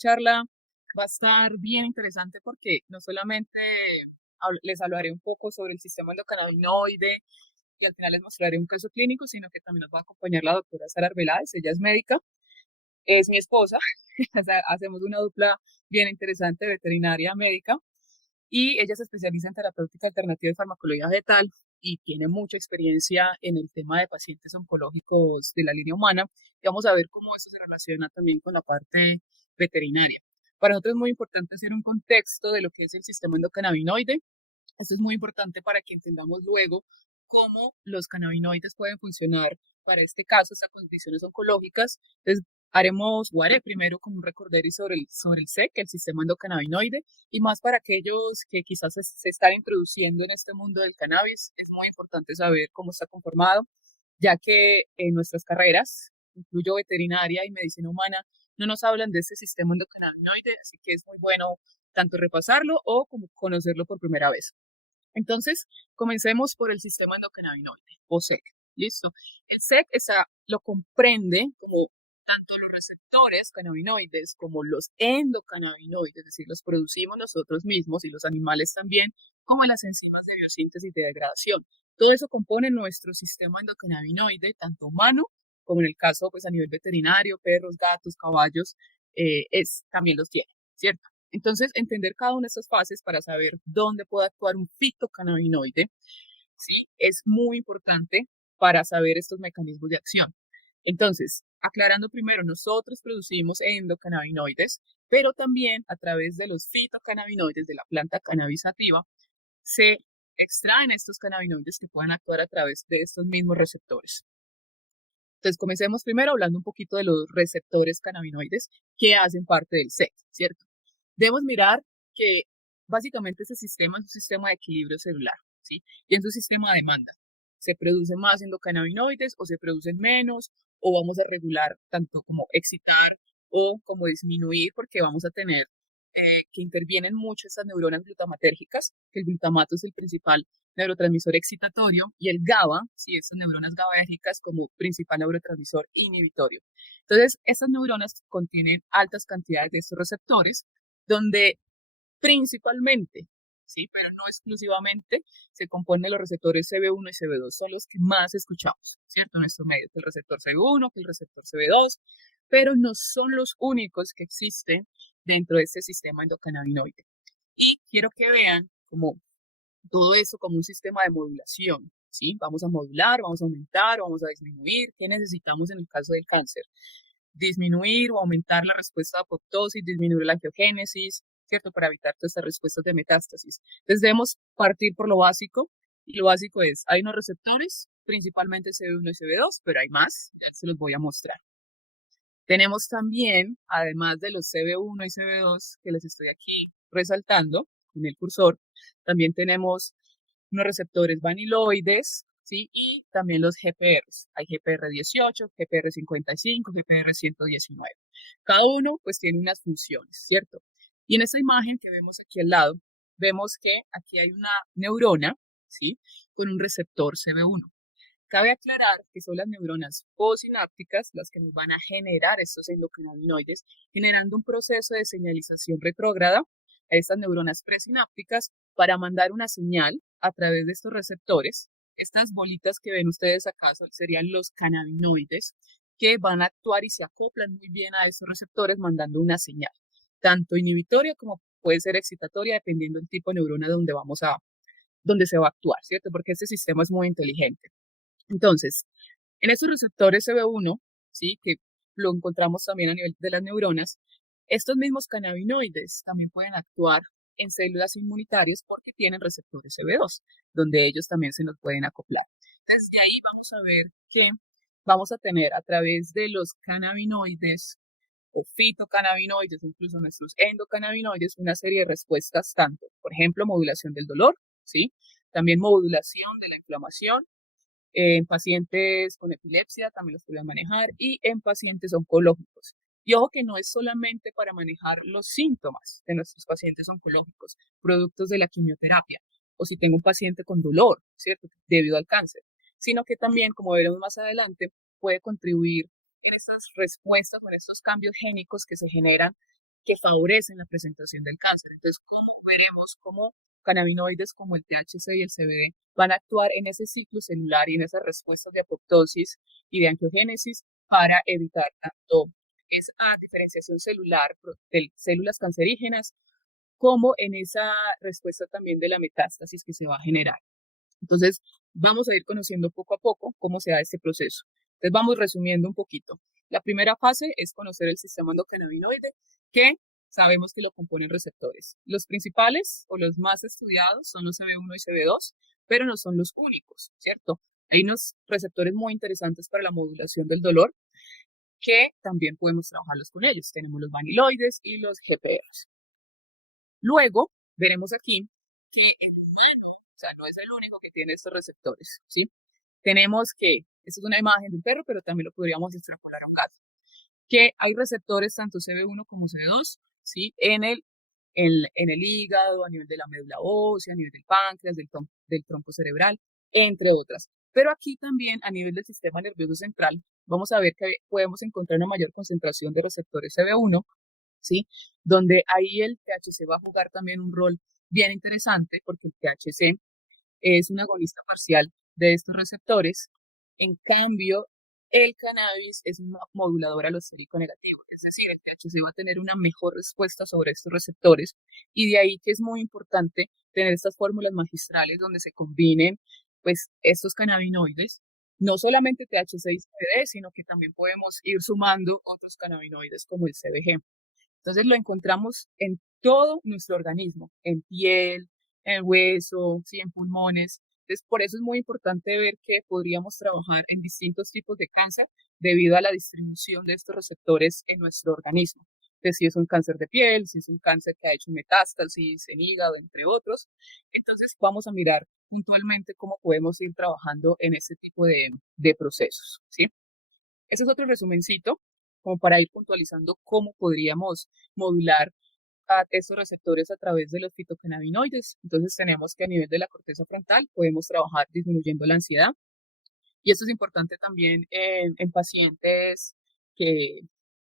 charla va a estar bien interesante porque no solamente les hablaré un poco sobre el sistema endocannabinoide y al final les mostraré un caso clínico, sino que también nos va a acompañar la doctora Sara Arbeláez, ella es médica, es mi esposa, o sea, hacemos una dupla bien interesante, veterinaria médica, y ella se especializa en terapéutica alternativa y farmacología vegetal y tiene mucha experiencia en el tema de pacientes oncológicos de la línea humana. Y vamos a ver cómo eso se relaciona también con la parte veterinaria. Para nosotros es muy importante hacer un contexto de lo que es el sistema endocannabinoide. Esto es muy importante para que entendamos luego cómo los cannabinoides pueden funcionar para este caso, estas condiciones oncológicas. Entonces, o haré primero como un recorderis sobre el SEC, el sistema endocannabinoide, y más para aquellos que quizás se están introduciendo en este mundo del cannabis, es muy importante saber cómo está conformado, ya que en nuestras carreras, incluyo veterinaria y medicina humana, no nos hablan de este sistema endocannabinoide, así que es muy bueno tanto repasarlo o como conocerlo por primera vez. Entonces, comencemos por el sistema endocannabinoide, o SEC. ¿Listo? El SEC lo comprende como tanto los receptores cannabinoides como los endocannabinoides, es decir, los producimos nosotros mismos y los animales también, como las enzimas de biosíntesis y de degradación. Todo eso compone nuestro sistema endocannabinoide, tanto humano como en el caso, pues a nivel veterinario, perros, gatos, caballos, también los tiene, ¿cierto? Entonces, entender cada una de estas fases para saber dónde puede actuar un fitocannabinoide, ¿sí? Es muy importante para saber estos mecanismos de acción. Entonces, aclarando primero, nosotros producimos endocannabinoides, pero también a través de los fitocannabinoides de la planta cannabisativa se extraen estos cannabinoides que pueden actuar a través de estos mismos receptores. Entonces, comencemos primero hablando un poquito de los receptores cannabinoides que hacen parte del SEC, ¿cierto? Debemos mirar que básicamente este sistema es un sistema de equilibrio celular, ¿sí? Y en su sistema de demanda, ¿se producen más endocannabinoides o se producen menos? ¿O vamos a regular tanto como excitar o como disminuir? Porque vamos a tener que intervienen mucho estas neuronas glutamatérgicas, que el glutamato es el principal neurotransmisor excitatorio y el GABA, sí, estas neuronas GABAérgicas como principal neurotransmisor inhibitorio. Entonces, estas neuronas contienen altas cantidades de estos receptores, donde principalmente, sí, pero no exclusivamente, se componen de los receptores CB1 y CB2, son los que más escuchamos, ¿cierto? En estos medios, el receptor CB1, que el receptor CB2, pero no son los únicos que existen dentro de este sistema endocannabinoide. Y quiero que vean como todo eso como un sistema de modulación, ¿sí? Vamos a modular, vamos a aumentar, vamos a disminuir. ¿Qué necesitamos en el caso del cáncer? Disminuir o aumentar la respuesta de apoptosis, disminuir la angiogénesis, ¿cierto? Para evitar todas estas respuestas de metástasis. Entonces debemos partir por lo básico, y lo básico es, hay unos receptores, principalmente CB1 y CB2, pero hay más, ya se los voy a mostrar. Tenemos también, además de los CB1 y CB2 que les estoy aquí resaltando en el cursor, también tenemos unos receptores vaniloides, ¿sí? Y también los GPRs. Hay GPR18, GPR55, GPR119. Cada uno pues tiene unas funciones, ¿cierto? Y en esta imagen que vemos aquí al lado, vemos que aquí hay una neurona, ¿sí? Con un receptor CB1. Cabe aclarar que son las neuronas postsinápticas las que nos van a generar estos endocannabinoides, generando un proceso de señalización retrógrada a estas neuronas presinápticas para mandar una señal a través de estos receptores. Estas bolitas que ven ustedes acá serían los cannabinoides que van a actuar y se acoplan muy bien a estos receptores mandando una señal, tanto inhibitoria como puede ser excitatoria dependiendo del tipo de neurona donde se va a actuar, ¿cierto? Porque este sistema es muy inteligente. Entonces, en estos receptores CB1, ¿sí? Que lo encontramos también a nivel de las neuronas, estos mismos cannabinoides también pueden actuar en células inmunitarias porque tienen receptores CB2, donde ellos también se nos pueden acoplar. Desde ahí vamos a ver que vamos a tener a través de los cannabinoides o fitocannabinoides, incluso nuestros endocannabinoides, una serie de respuestas tanto, por ejemplo, modulación del dolor, ¿sí? También modulación de la inflamación, en pacientes con epilepsia también los podemos manejar y en pacientes oncológicos. Y ojo que no es solamente para manejar los síntomas de nuestros pacientes oncológicos, productos de la quimioterapia, o si tengo un paciente con dolor, ¿cierto? Debido al cáncer, sino que también, como veremos más adelante, puede contribuir en estas respuestas o en estos cambios génicos que se generan que favorecen la presentación del cáncer. Entonces, ¿cómo veremos cómo cannabinoides como el THC y el CBD van a actuar en ese ciclo celular y en esas respuestas de apoptosis y de angiogénesis para evitar tanto esa diferenciación celular de células cancerígenas como en esa respuesta también de la metástasis que se va a generar? Entonces, vamos a ir conociendo poco a poco cómo se da este proceso. Entonces, vamos resumiendo un poquito. La primera fase es conocer el sistema endocannabinoide, que sabemos que lo componen receptores. Los principales o los más estudiados son los CB1 y CB2, pero no son los únicos, ¿cierto? Hay unos receptores muy interesantes para la modulación del dolor que también podemos trabajarlos con ellos. Tenemos los vaniloides y los GPRs. Luego, veremos aquí que el humano, o sea, no es el único que tiene estos receptores, ¿sí? Tenemos que, esta es una imagen de un perro, pero también lo podríamos extrapolar a un gato, que hay receptores tanto CB1 como CB2, ¿sí? En el hígado, a nivel de la médula ósea, a nivel del páncreas, del tronco cerebral, entre otras. Pero aquí también, a nivel del sistema nervioso central, vamos a ver que podemos encontrar una mayor concentración de receptores CB1, ¿sí? Donde ahí el THC va a jugar también un rol bien interesante, porque el THC es un agonista parcial de estos receptores. En cambio, el cannabis es un modulador alostérico negativo, es decir, el THC va a tener una mejor respuesta sobre estos receptores, y de ahí que es muy importante tener estas fórmulas magistrales donde se combinen pues estos cannabinoides, no solamente THC y CBD, sino que también podemos ir sumando otros cannabinoides como el CBG. Entonces lo encontramos en todo nuestro organismo, en piel, en hueso, ¿sí? En pulmones. Entonces, por eso es muy importante ver que podríamos trabajar en distintos tipos de cáncer debido a la distribución de estos receptores en nuestro organismo. Entonces, si es un cáncer de piel, si es un cáncer que ha hecho metástasis en hígado, entre otros. Entonces, vamos a mirar puntualmente cómo podemos ir trabajando en ese tipo de procesos, ¿sí? Ese es otro resumencito, como para ir puntualizando cómo podríamos modular a estos receptores a través de los fitocannabinoides. Entonces tenemos que a nivel de la corteza frontal podemos trabajar disminuyendo la ansiedad. Y esto es importante también en pacientes que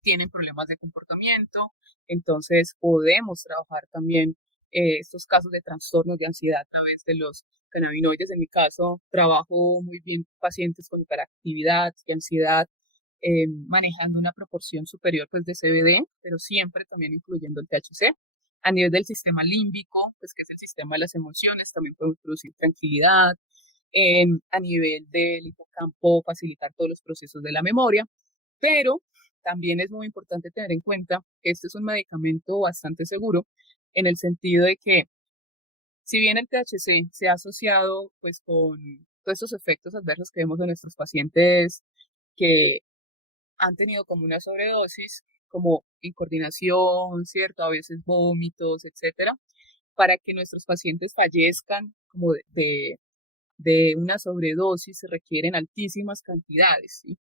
tienen problemas de comportamiento. Entonces podemos trabajar también estos casos de trastornos de ansiedad a través de los cannabinoides. En mi caso, trabajo muy bien pacientes con hiperactividad y ansiedad, manejando una proporción superior pues de CBD, pero siempre también incluyendo el THC. A nivel del sistema límbico, pues que es el sistema de las emociones, también podemos producir tranquilidad. A nivel del hipocampo, facilitar todos los procesos de la memoria, pero también es muy importante tener en cuenta que este es un medicamento bastante seguro en el sentido de que si bien el THC se ha asociado pues con todos estos efectos adversos que vemos en nuestros pacientes que han tenido como una sobredosis, como incoordinación, ¿cierto? A veces vómitos, etcétera, para que nuestros pacientes fallezcan como de una sobredosis se requieren altísimas cantidades, ¿sí?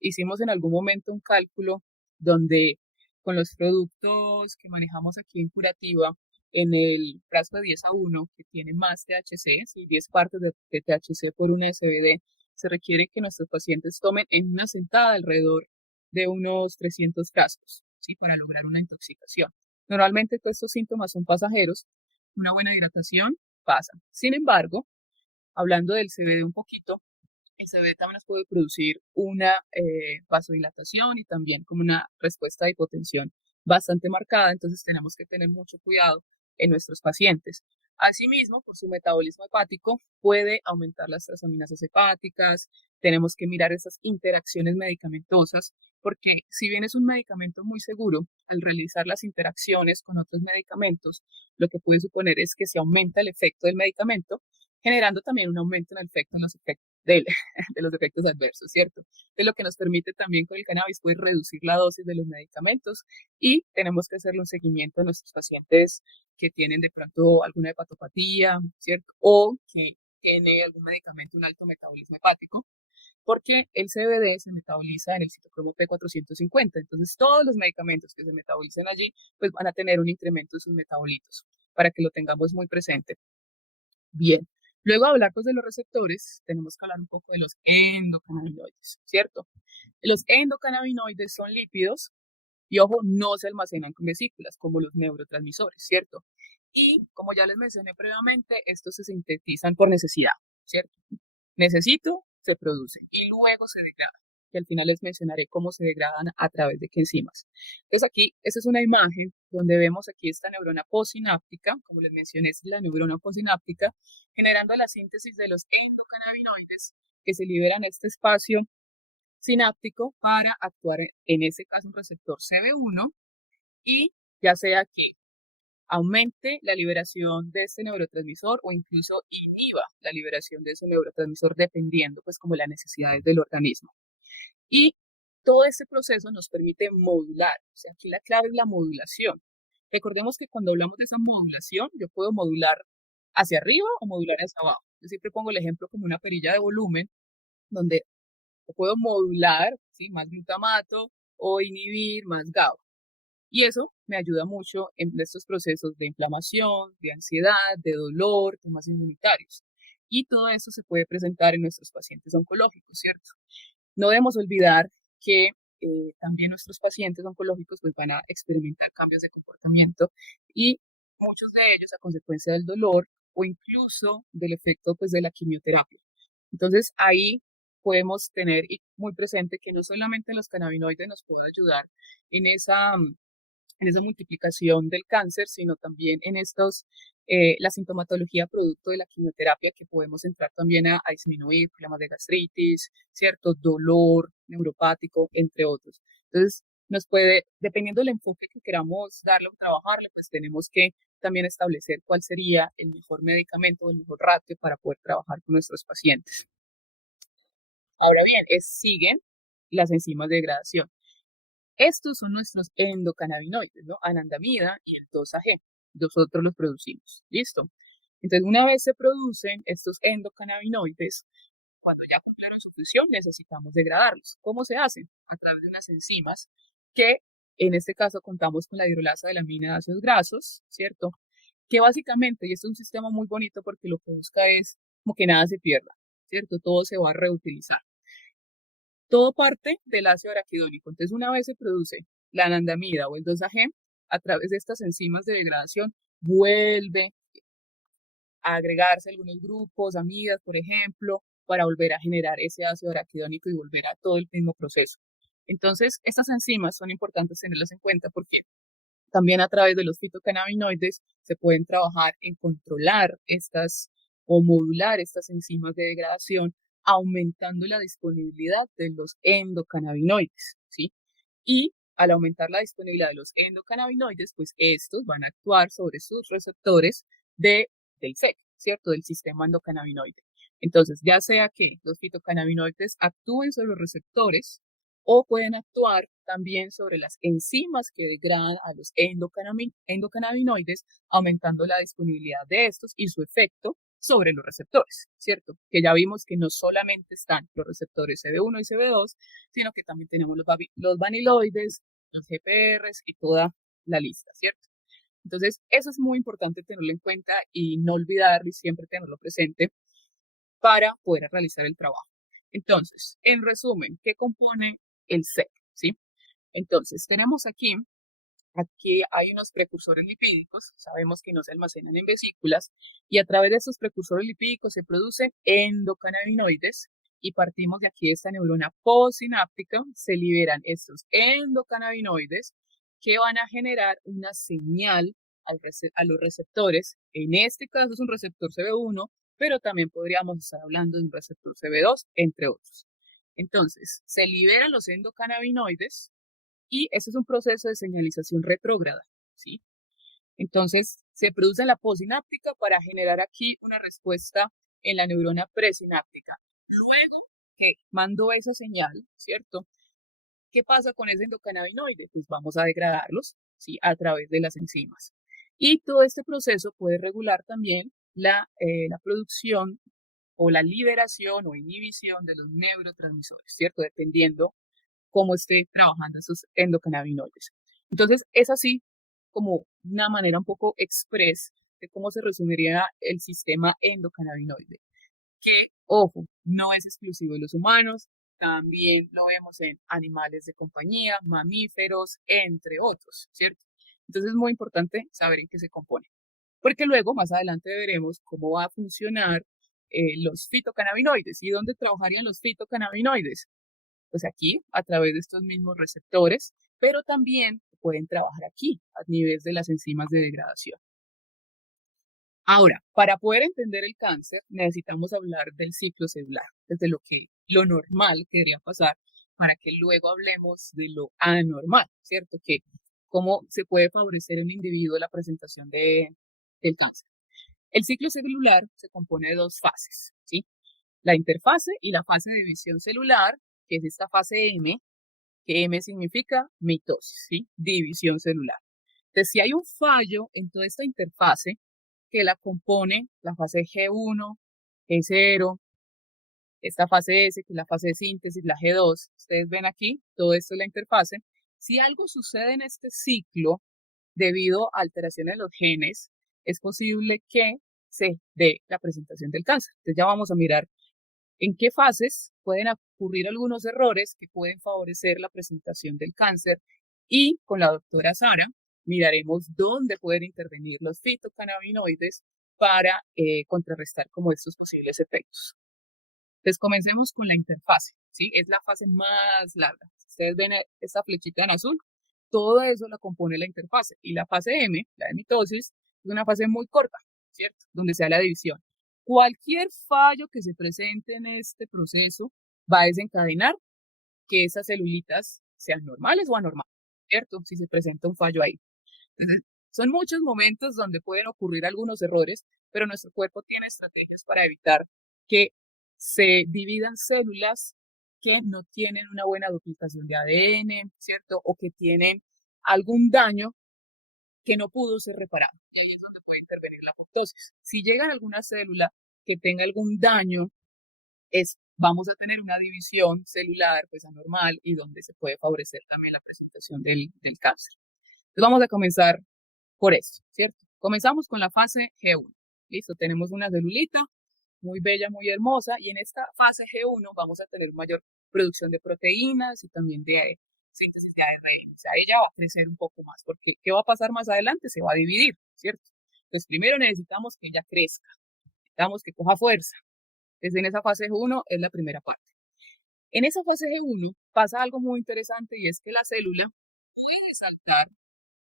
Hicimos en algún momento un cálculo donde con los productos que manejamos aquí en Curativa, en el frasco de 10:1, que tiene más THC, ¿sí? 10 partes de THC por una de CBD, se requiere que nuestros pacientes tomen en una sentada alrededor de unos 300 frascos, ¿sí? Para lograr una intoxicación. Normalmente todos estos síntomas son pasajeros, una buena hidratación pasa. Sin embargo, hablando del CBD un poquito, el CBD también nos puede producir una vasodilatación y también como una respuesta de hipotensión bastante marcada, entonces tenemos que tener mucho cuidado en nuestros pacientes. Asimismo, por su metabolismo hepático, puede aumentar las transaminasas hepáticas, tenemos que mirar esas interacciones medicamentosas, porque si bien es un medicamento muy seguro, al realizar las interacciones con otros medicamentos, lo que puede suponer es que se aumenta el efecto del medicamento, generando también un aumento en el efecto en los efectos de los efectos adversos, ¿cierto? De lo que nos permite también con el cannabis, pues reducir la dosis de los medicamentos, y tenemos que hacerle un seguimiento a nuestros pacientes que tienen de pronto alguna hepatopatía, ¿cierto? O que tiene algún medicamento, un alto metabolismo hepático, porque el CBD se metaboliza en el citocromo P450. Entonces, todos los medicamentos que se metabolizan allí, pues van a tener un incremento de sus metabolitos, para que lo tengamos muy presente. Bien, luego de hablar pues, de los receptores, tenemos que hablar un poco de los endocannabinoides, ¿cierto? Los endocannabinoides son lípidos Y ojo, no se almacenan con vesículas como los neurotransmisores, ¿cierto? Y como ya les mencioné previamente, estos se sintetizan por necesidad, ¿cierto? Necesito, se produce y luego se degrada. Y al final les mencionaré cómo se degradan a través de qué enzimas. Entonces aquí, esta es una imagen donde vemos aquí esta neurona posináptica, como les mencioné, es la neurona posináptica, generando la síntesis de los endocannabinoides que se liberan en este espacio sináptico para actuar en ese caso un receptor CB1 y ya sea que aumente la liberación de este neurotransmisor o incluso inhiba la liberación de ese neurotransmisor dependiendo pues como las necesidades del organismo. Y todo este proceso nos permite modular, o sea, aquí la clave es la modulación. Recordemos que cuando hablamos de esa modulación, yo puedo modular hacia arriba o modular hacia abajo. Yo siempre pongo el ejemplo como una perilla de volumen, donde puedo modular, ¿sí? Más glutamato o inhibir más GABA. Y eso me ayuda mucho en estos procesos de inflamación, de ansiedad, de dolor, temas inmunitarios. Y todo eso se puede presentar en nuestros pacientes oncológicos, ¿cierto? No debemos olvidar que también nuestros pacientes oncológicos pues, van a experimentar cambios de comportamiento y muchos de ellos a consecuencia del dolor o incluso del efecto pues, de la quimioterapia. Entonces ahí podemos tener muy presente que no solamente los cannabinoides nos pueden ayudar en esa multiplicación del cáncer, sino también en la sintomatología producto de la quimioterapia, que podemos entrar también a disminuir problemas de gastritis, cierto dolor neuropático, entre otros. Entonces, dependiendo del enfoque que queramos darle o trabajarle, pues tenemos que también establecer cuál sería el mejor medicamento o el mejor ratio para poder trabajar con nuestros pacientes. Ahora bien, siguen las enzimas de degradación. Estos son nuestros endocannabinoides, ¿no? Anandamida y el 2-AG. Nosotros los producimos. ¿Listo? Entonces, una vez se producen estos endocannabinoides, cuando ya cumplieron su función, necesitamos degradarlos. ¿Cómo se hacen? A través de unas enzimas que, en este caso, contamos con la hidrolasa de la amina de ácidos grasos, ¿cierto? Que básicamente, y esto es un sistema muy bonito porque lo que busca es como que nada se pierda, ¿cierto? Todo se va a reutilizar. Todo parte del ácido araquidónico. Entonces, una vez se produce la anandamida o el 2-AG, a través de estas enzimas de degradación, vuelve a agregarse algunos grupos, amidas, por ejemplo, para volver a generar ese ácido araquidónico y volver a todo el mismo proceso. Entonces, estas enzimas son importantes tenerlas en cuenta porque también a través de los fitocannabinoides se pueden trabajar en controlar estas o modular estas enzimas de degradación, aumentando la disponibilidad de los endocannabinoides, ¿sí? Y al aumentar la disponibilidad de los endocannabinoides, pues estos van a actuar sobre sus receptores del SEC, ¿cierto? Del sistema endocannabinoide. Entonces, ya sea que los fitocannabinoides actúen sobre los receptores o pueden actuar también sobre las enzimas que degradan a los endocannabinoides, aumentando la disponibilidad de estos y su efecto sobre los receptores, ¿cierto? Que ya vimos que no solamente están los receptores CB1 y CB2, sino que también tenemos los vaniloides, los GPRs y toda la lista, ¿cierto? Entonces, eso es muy importante tenerlo en cuenta y no olvidarlo y siempre tenerlo presente para poder realizar el trabajo. Entonces, en resumen, ¿qué compone el SEC? ¿Sí? Entonces, tenemos aquí hay unos precursores lipídicos, sabemos que no se almacenan en vesículas, y a través de estos precursores lipídicos se producen endocannabinoides, y partimos de aquí de esta neurona postsináptica, se liberan estos endocannabinoides que van a generar una señal a los receptores. En este caso es un receptor CB1, pero también podríamos estar hablando de un receptor CB2, entre otros. Entonces, se liberan los endocannabinoides y eso es un proceso de señalización retrógrada, ¿sí? Entonces, se produce en la postsináptica para generar aquí una respuesta en la neurona presináptica. Luego que mando esa señal, ¿cierto? ¿Qué pasa con ese endocannabinoide? Pues vamos a degradarlos, ¿sí? A través de las enzimas. Y todo este proceso puede regular también la producción o la liberación o inhibición de los neurotransmisores, ¿cierto? Dependiendo cómo esté trabajando esos endocannabinoides. Entonces, es así como una manera un poco express de cómo se resumiría el sistema endocannabinoide, que, ojo, no es exclusivo de los humanos, también lo vemos en animales de compañía, mamíferos, entre otros, ¿cierto? Entonces es muy importante saber en qué se compone, porque luego más adelante veremos cómo va a funcionar los fitocannabinoides y dónde trabajarían los fitocannabinoides. Pues aquí, a través de estos mismos receptores, pero también pueden trabajar aquí, a nivel de las enzimas de degradación. Ahora, para poder entender el cáncer, necesitamos hablar del ciclo celular, desde lo normal que debería pasar, para que luego hablemos de lo anormal, ¿cierto? Que cómo se puede favorecer en el individuo la presentación del cáncer. El ciclo celular se compone de dos fases, ¿sí? La interfase y la fase de división celular, que es esta fase M, que M significa mitosis, ¿sí? División celular. Entonces, si hay un fallo en toda esta interfase que la compone la fase G1, G0, esta fase S, que es la fase de síntesis, la G2, ustedes ven aquí, todo esto es la interfase. Si algo sucede en este ciclo debido a alteraciones en los genes, es posible que se dé la presentación del cáncer. Entonces ya vamos a mirar en qué fases pueden ocurrir algunos errores que pueden favorecer la presentación del cáncer y con la doctora Sara miraremos dónde pueden intervenir los fitocannabinoides para contrarrestar como estos posibles efectos. Entonces comencemos con la interfase, ¿sí? Es la fase más larga. Si ustedes ven esta flechita en azul, todo eso la compone la interfase. Y la fase M, la de mitosis, es una fase muy corta, ¿cierto? Donde se da la división. Cualquier fallo que se presente en este proceso va a desencadenar que esas celulitas sean normales o anormales, ¿cierto? Si se presenta un fallo ahí. Entonces, son muchos momentos donde pueden ocurrir algunos errores, pero nuestro cuerpo tiene estrategias para evitar que se dividan células que no tienen una buena duplicación de ADN, ¿cierto? O que tienen algún daño que no pudo ser reparado. Y ahí es donde puede intervenir la apoptosis. Si llega a alguna célula que tenga algún daño, vamos a tener una división celular pues anormal y donde se puede favorecer también la presentación del cáncer. Entonces vamos a comenzar por eso, ¿cierto? Comenzamos con la fase G1. Listo, tenemos una celulita muy bella, muy hermosa, y en esta fase G1 vamos a tener mayor producción de proteínas y también de síntesis de ARN. O sea, ella va a crecer un poco más, porque ¿qué va a pasar más adelante? Se va a dividir, ¿cierto? Entonces, primero necesitamos que ella crezca, necesitamos que coja fuerza. Desde en esa fase G1 es la primera parte. En esa fase G1 pasa algo muy interesante y es que la célula puede saltar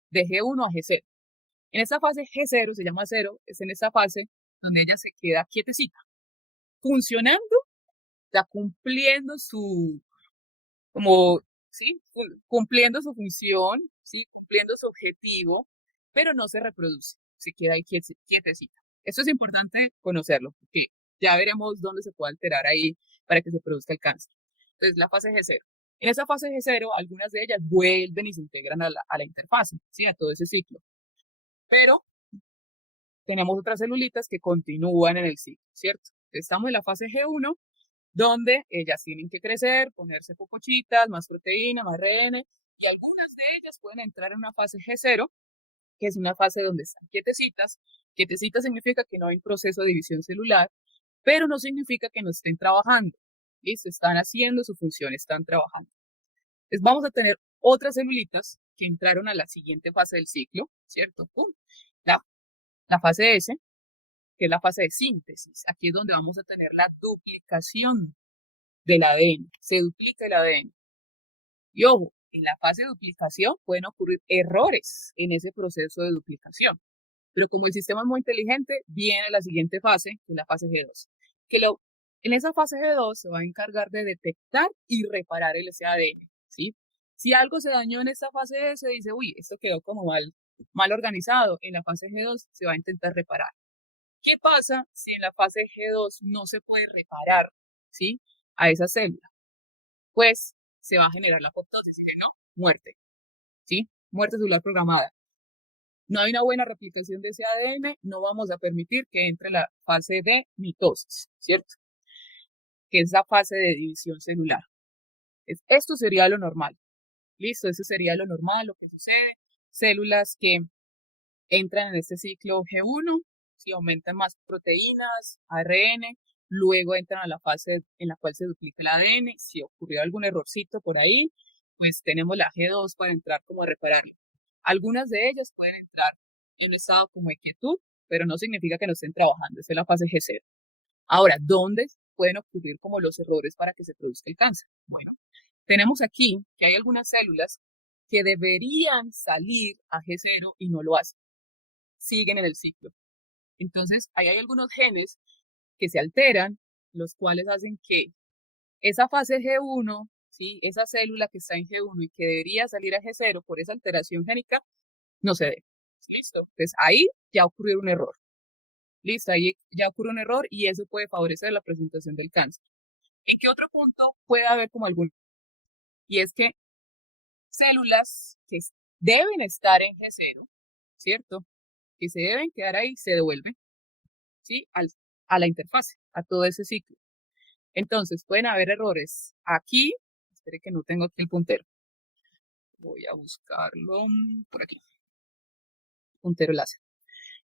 de G1 a G0. En esta fase G0, se llama 0, es en esta fase donde ella se queda quietecita, funcionando, está cumpliendo como, ¿sí? Cumpliendo su función, ¿sí? Cumpliendo su objetivo, pero no se reproduce, se queda ahí quietecita. Esto es importante conocerlo, porque ya veremos dónde se puede alterar ahí para que se produzca el cáncer. Entonces, la fase G0. En esa fase G0, algunas de ellas vuelven y se integran a la interfase, ¿sí? A todo ese ciclo. Pero tenemos otras celulitas que continúan en el ciclo, ¿cierto? Estamos en la fase G1, donde ellas tienen que crecer, ponerse popochitas, más proteína, más ARN, y algunas de ellas pueden entrar en una fase G0, que es una fase donde están quietecitas. Quietecitas significa que no hay un proceso de división celular, pero no significa que no estén trabajando. ¿Listo? Están haciendo su función, están trabajando. Entonces vamos a tener otras celulitas que entraron a la siguiente fase del ciclo, ¿cierto? ¡Pum! La fase S, que es la fase de síntesis. Aquí es donde vamos a tener la duplicación del ADN. Se duplica el ADN. Y ojo, en la fase de duplicación pueden ocurrir errores en ese proceso de duplicación. Pero como el sistema es muy inteligente, viene la siguiente fase, que es la fase G2. En esa fase G2 se va a encargar de detectar y reparar ese ADN, ¿sí? Si algo se dañó en esta fase, se dice, uy, esto quedó como mal organizado. En la fase G2 se va a intentar reparar. ¿Qué pasa si en la fase G2 no se puede reparar, ¿sí? A esa célula? Pues se va a generar la apoptosis, no, muerte, ¿sí? Muerte celular programada. No hay una buena replicación de ese ADN, no vamos a permitir que entre la fase de mitosis, ¿cierto? Que es la fase de división celular. Esto sería lo normal. Listo, eso sería lo normal, lo que sucede. Células que entran en este ciclo G1, si aumentan más proteínas, ARN, luego entran a la fase en la cual se duplica el ADN. Si ocurrió algún errorcito por ahí, pues tenemos la G2 para entrar como a repararlo. Algunas de ellas pueden entrar en un estado como de quietud, pero no significa que no estén trabajando, esa es la fase G0. Ahora, ¿dónde pueden ocurrir como los errores para que se produzca el cáncer? Bueno, tenemos aquí que hay algunas células que deberían salir a G0 y no lo hacen, siguen en el ciclo. Entonces, ahí hay algunos genes que se alteran, los cuales hacen que esa fase G1, ¿sí? Esa célula que está en G1 y que debería salir a G0 por esa alteración génica, no se dé. ¿Listo? Entonces, ahí ya ocurrió un error. Listo, ahí ya ocurre un error y eso puede favorecer la presentación del cáncer. ¿En qué otro punto puede haber como algún? Y es que células que deben estar en G0, ¿cierto? Que se deben quedar ahí, se devuelven, ¿sí? A la interfase, a todo ese ciclo. Entonces, pueden haber errores aquí. Espere que no tengo aquí el puntero. Voy a buscarlo por aquí. Puntero láser.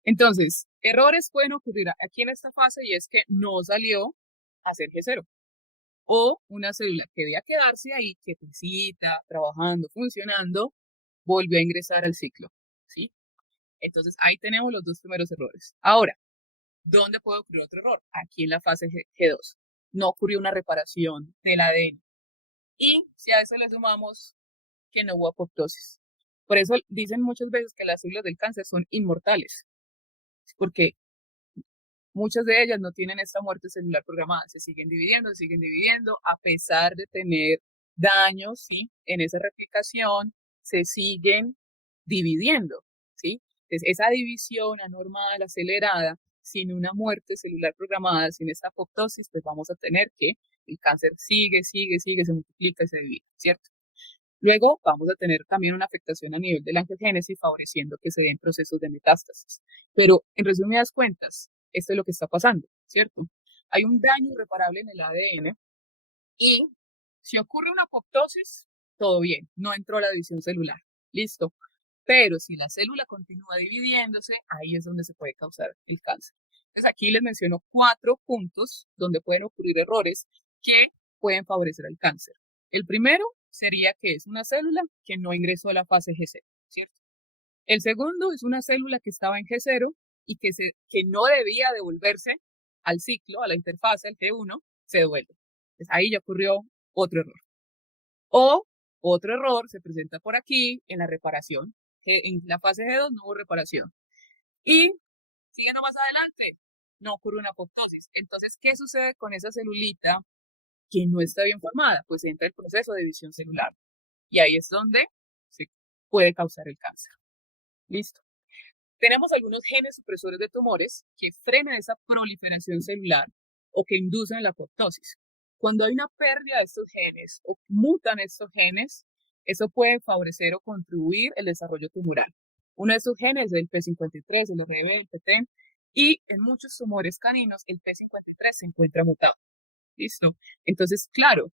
Entonces, errores pueden ocurrir aquí en esta fase y es que no salió a ser G0. O una célula que debía quedarse ahí, quietecita, trabajando, funcionando, volvió a ingresar al ciclo, ¿sí? Entonces, ahí tenemos los dos primeros errores. Ahora, ¿dónde puede ocurrir otro error? Aquí en la fase G2. No ocurrió una reparación del ADN. Y si a eso le sumamos que no hubo apoptosis. Por eso dicen muchas veces que las células del cáncer son inmortales, porque muchas de ellas no tienen esta muerte celular programada, se siguen dividiendo, a pesar de tener daños, ¿sí? En esa replicación, se siguen dividiendo, ¿sí? Entonces, esa división anormal, acelerada, sin una muerte celular programada, sin esta apoptosis, pues vamos a tener que el cáncer sigue, se multiplica y se divide, ¿cierto? Luego vamos a tener también una afectación a nivel de la angiogénesis, favoreciendo que se den procesos de metástasis. Pero en resumidas cuentas, esto es lo que está pasando, ¿cierto? Hay un daño irreparable en el ADN y si ocurre una apoptosis, todo bien, no entró la división celular, listo. Pero si la célula continúa dividiéndose, ahí es donde se puede causar el cáncer. Entonces aquí les menciono 4 puntos donde pueden ocurrir errores que pueden favorecer el cáncer. El primero sería que es una célula que no ingresó a la fase G0, ¿cierto? El segundo es una célula que estaba en G0 y que no debía devolverse al ciclo, a la interfase, al G1, se devuelve. Entonces ahí ya ocurrió otro error. O otro error se presenta por aquí en la reparación, que en la fase G2 no hubo reparación. Y siguiendo más adelante, no ocurre una apoptosis. Entonces, ¿qué sucede con esa celulita que no está bien formada? Pues entra el proceso de división celular. Y ahí es donde se puede causar el cáncer. Listo. Tenemos algunos genes supresores de tumores que frenan esa proliferación celular o que inducen la apoptosis. Cuando hay una pérdida de estos genes o mutan estos genes, eso puede favorecer o contribuir el desarrollo tumoral. Uno de estos genes es el P53, el RB, el PTEN, y en muchos tumores caninos el P53 se encuentra mutado. ¿Listo? Entonces, claro,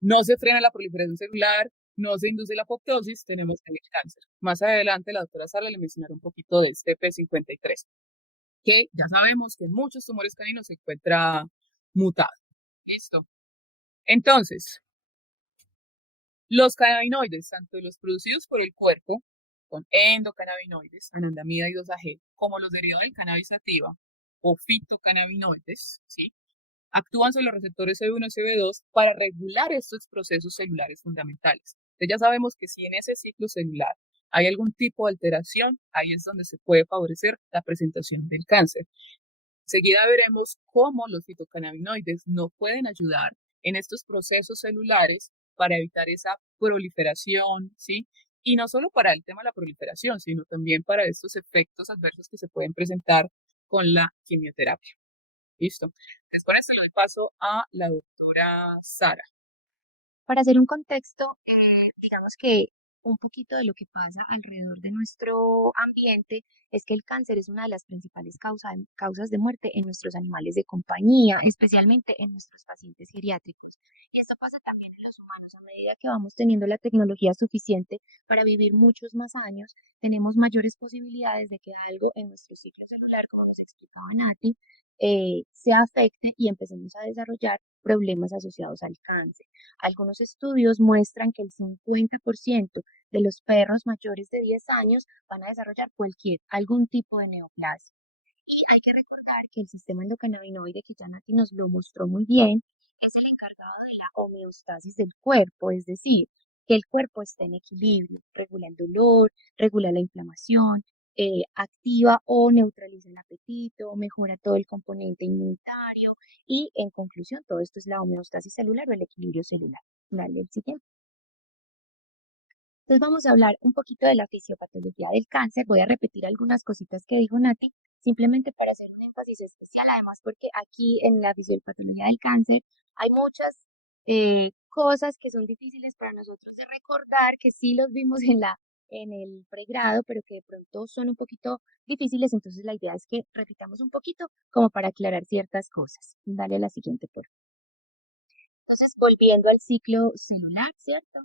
no se frena la proliferación celular, no se induce la apoptosis, tenemos el cáncer. Más adelante la doctora Sara le mencionará un poquito de este P53, que ya sabemos que en muchos tumores caninos se encuentra mutado. Listo. Entonces, los cannabinoides, tanto los producidos por el cuerpo, con endocannabinoides, anandamida y 2-AG, como los derivados del cannabis sativa o fitocannabinoides, ¿sí? Actúan sobre los receptores CB1 y CB2 para regular estos procesos celulares fundamentales. Entonces ya sabemos que si en ese ciclo celular hay algún tipo de alteración, ahí es donde se puede favorecer la presentación del cáncer. Enseguida veremos cómo los fitocannabinoides no pueden ayudar en estos procesos celulares para evitar esa proliferación, ¿sí? Y no solo para el tema de la proliferación, sino también para estos efectos adversos que se pueden presentar con la quimioterapia. Listo. Después se lo doy paso a la doctora Sara. Para hacer un contexto, digamos que un poquito de lo que pasa alrededor de nuestro ambiente es que el cáncer es una de las principales causas de muerte en nuestros animales de compañía, especialmente en nuestros pacientes geriátricos. Y esto pasa también en los humanos. A medida que vamos teniendo la tecnología suficiente para vivir muchos más años, tenemos mayores posibilidades de que algo en nuestro ciclo celular, como nos explicaba Nati, se afecte y empecemos a desarrollar problemas asociados al cáncer. Algunos estudios muestran que el 50% de los perros mayores de 10 años van a desarrollar algún tipo de neoplasia. Y hay que recordar que el sistema endocannabinoide, que ya Nati nos lo mostró muy bien, es el encargado de la homeostasis del cuerpo, es decir, que el cuerpo esté en equilibrio, regula el dolor, regula la inflamación, activa o neutraliza el apetito, mejora todo el componente inmunitario y, en conclusión, todo esto es la homeostasis celular o el equilibrio celular. Dale el siguiente. Entonces vamos a hablar un poquito de la fisiopatología del cáncer. Voy a repetir algunas cositas que dijo Nati, simplemente para hacer un énfasis especial, además porque aquí en la fisiopatología del cáncer hay muchas cosas que son difíciles para nosotros de recordar, que sí los vimos en el pregrado, pero que de pronto son un poquito difíciles. Entonces la idea es que repitamos un poquito como para aclarar ciertas cosas. Dale a la siguiente, por favor. Entonces, volviendo al ciclo celular, ¿cierto?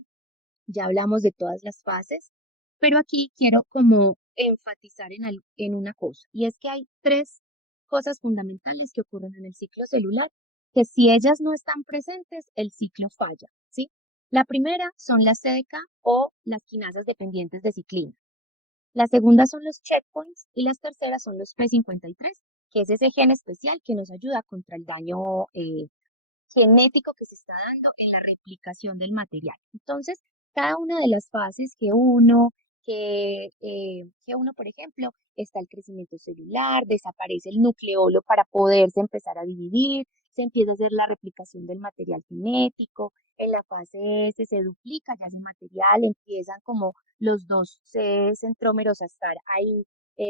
Ya hablamos de todas las fases, pero aquí quiero como enfatizar en una cosa, y es que hay tres cosas fundamentales que ocurren en el ciclo celular, que si ellas no están presentes, el ciclo falla, ¿sí? La primera son las CDK o las quinasas dependientes de ciclina. La segunda son los checkpoints y las terceras son los P53, que es ese gen especial que nos ayuda contra el daño genético que se está dando en la replicación del material. Entonces, cada una de las fases que uno, por ejemplo, está el crecimiento celular, desaparece el nucleolo para poderse empezar a dividir, se empieza a hacer la replicación del material genético, en la fase S se duplica ya ese material, empiezan como los dos centrómeros a estar ahí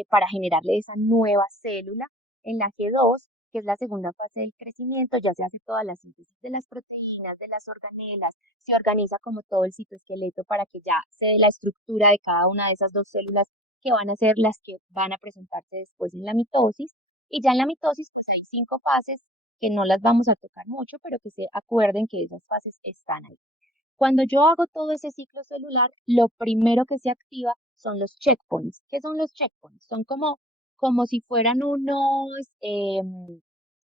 para generarle esa nueva célula. En la G2, que es la segunda fase del crecimiento, ya se hace toda la síntesis de las proteínas, de las organelas, se organiza como todo el citoesqueleto para que ya se dé la estructura de cada una de esas dos células que van a ser las que van a presentarse después en la mitosis. Y ya en la mitosis, pues hay 5 fases que no las vamos a tocar mucho, pero que se acuerden que esas fases están ahí. Cuando yo hago todo ese ciclo celular, lo primero que se activa son los checkpoints. ¿Qué son los checkpoints? Son como si fueran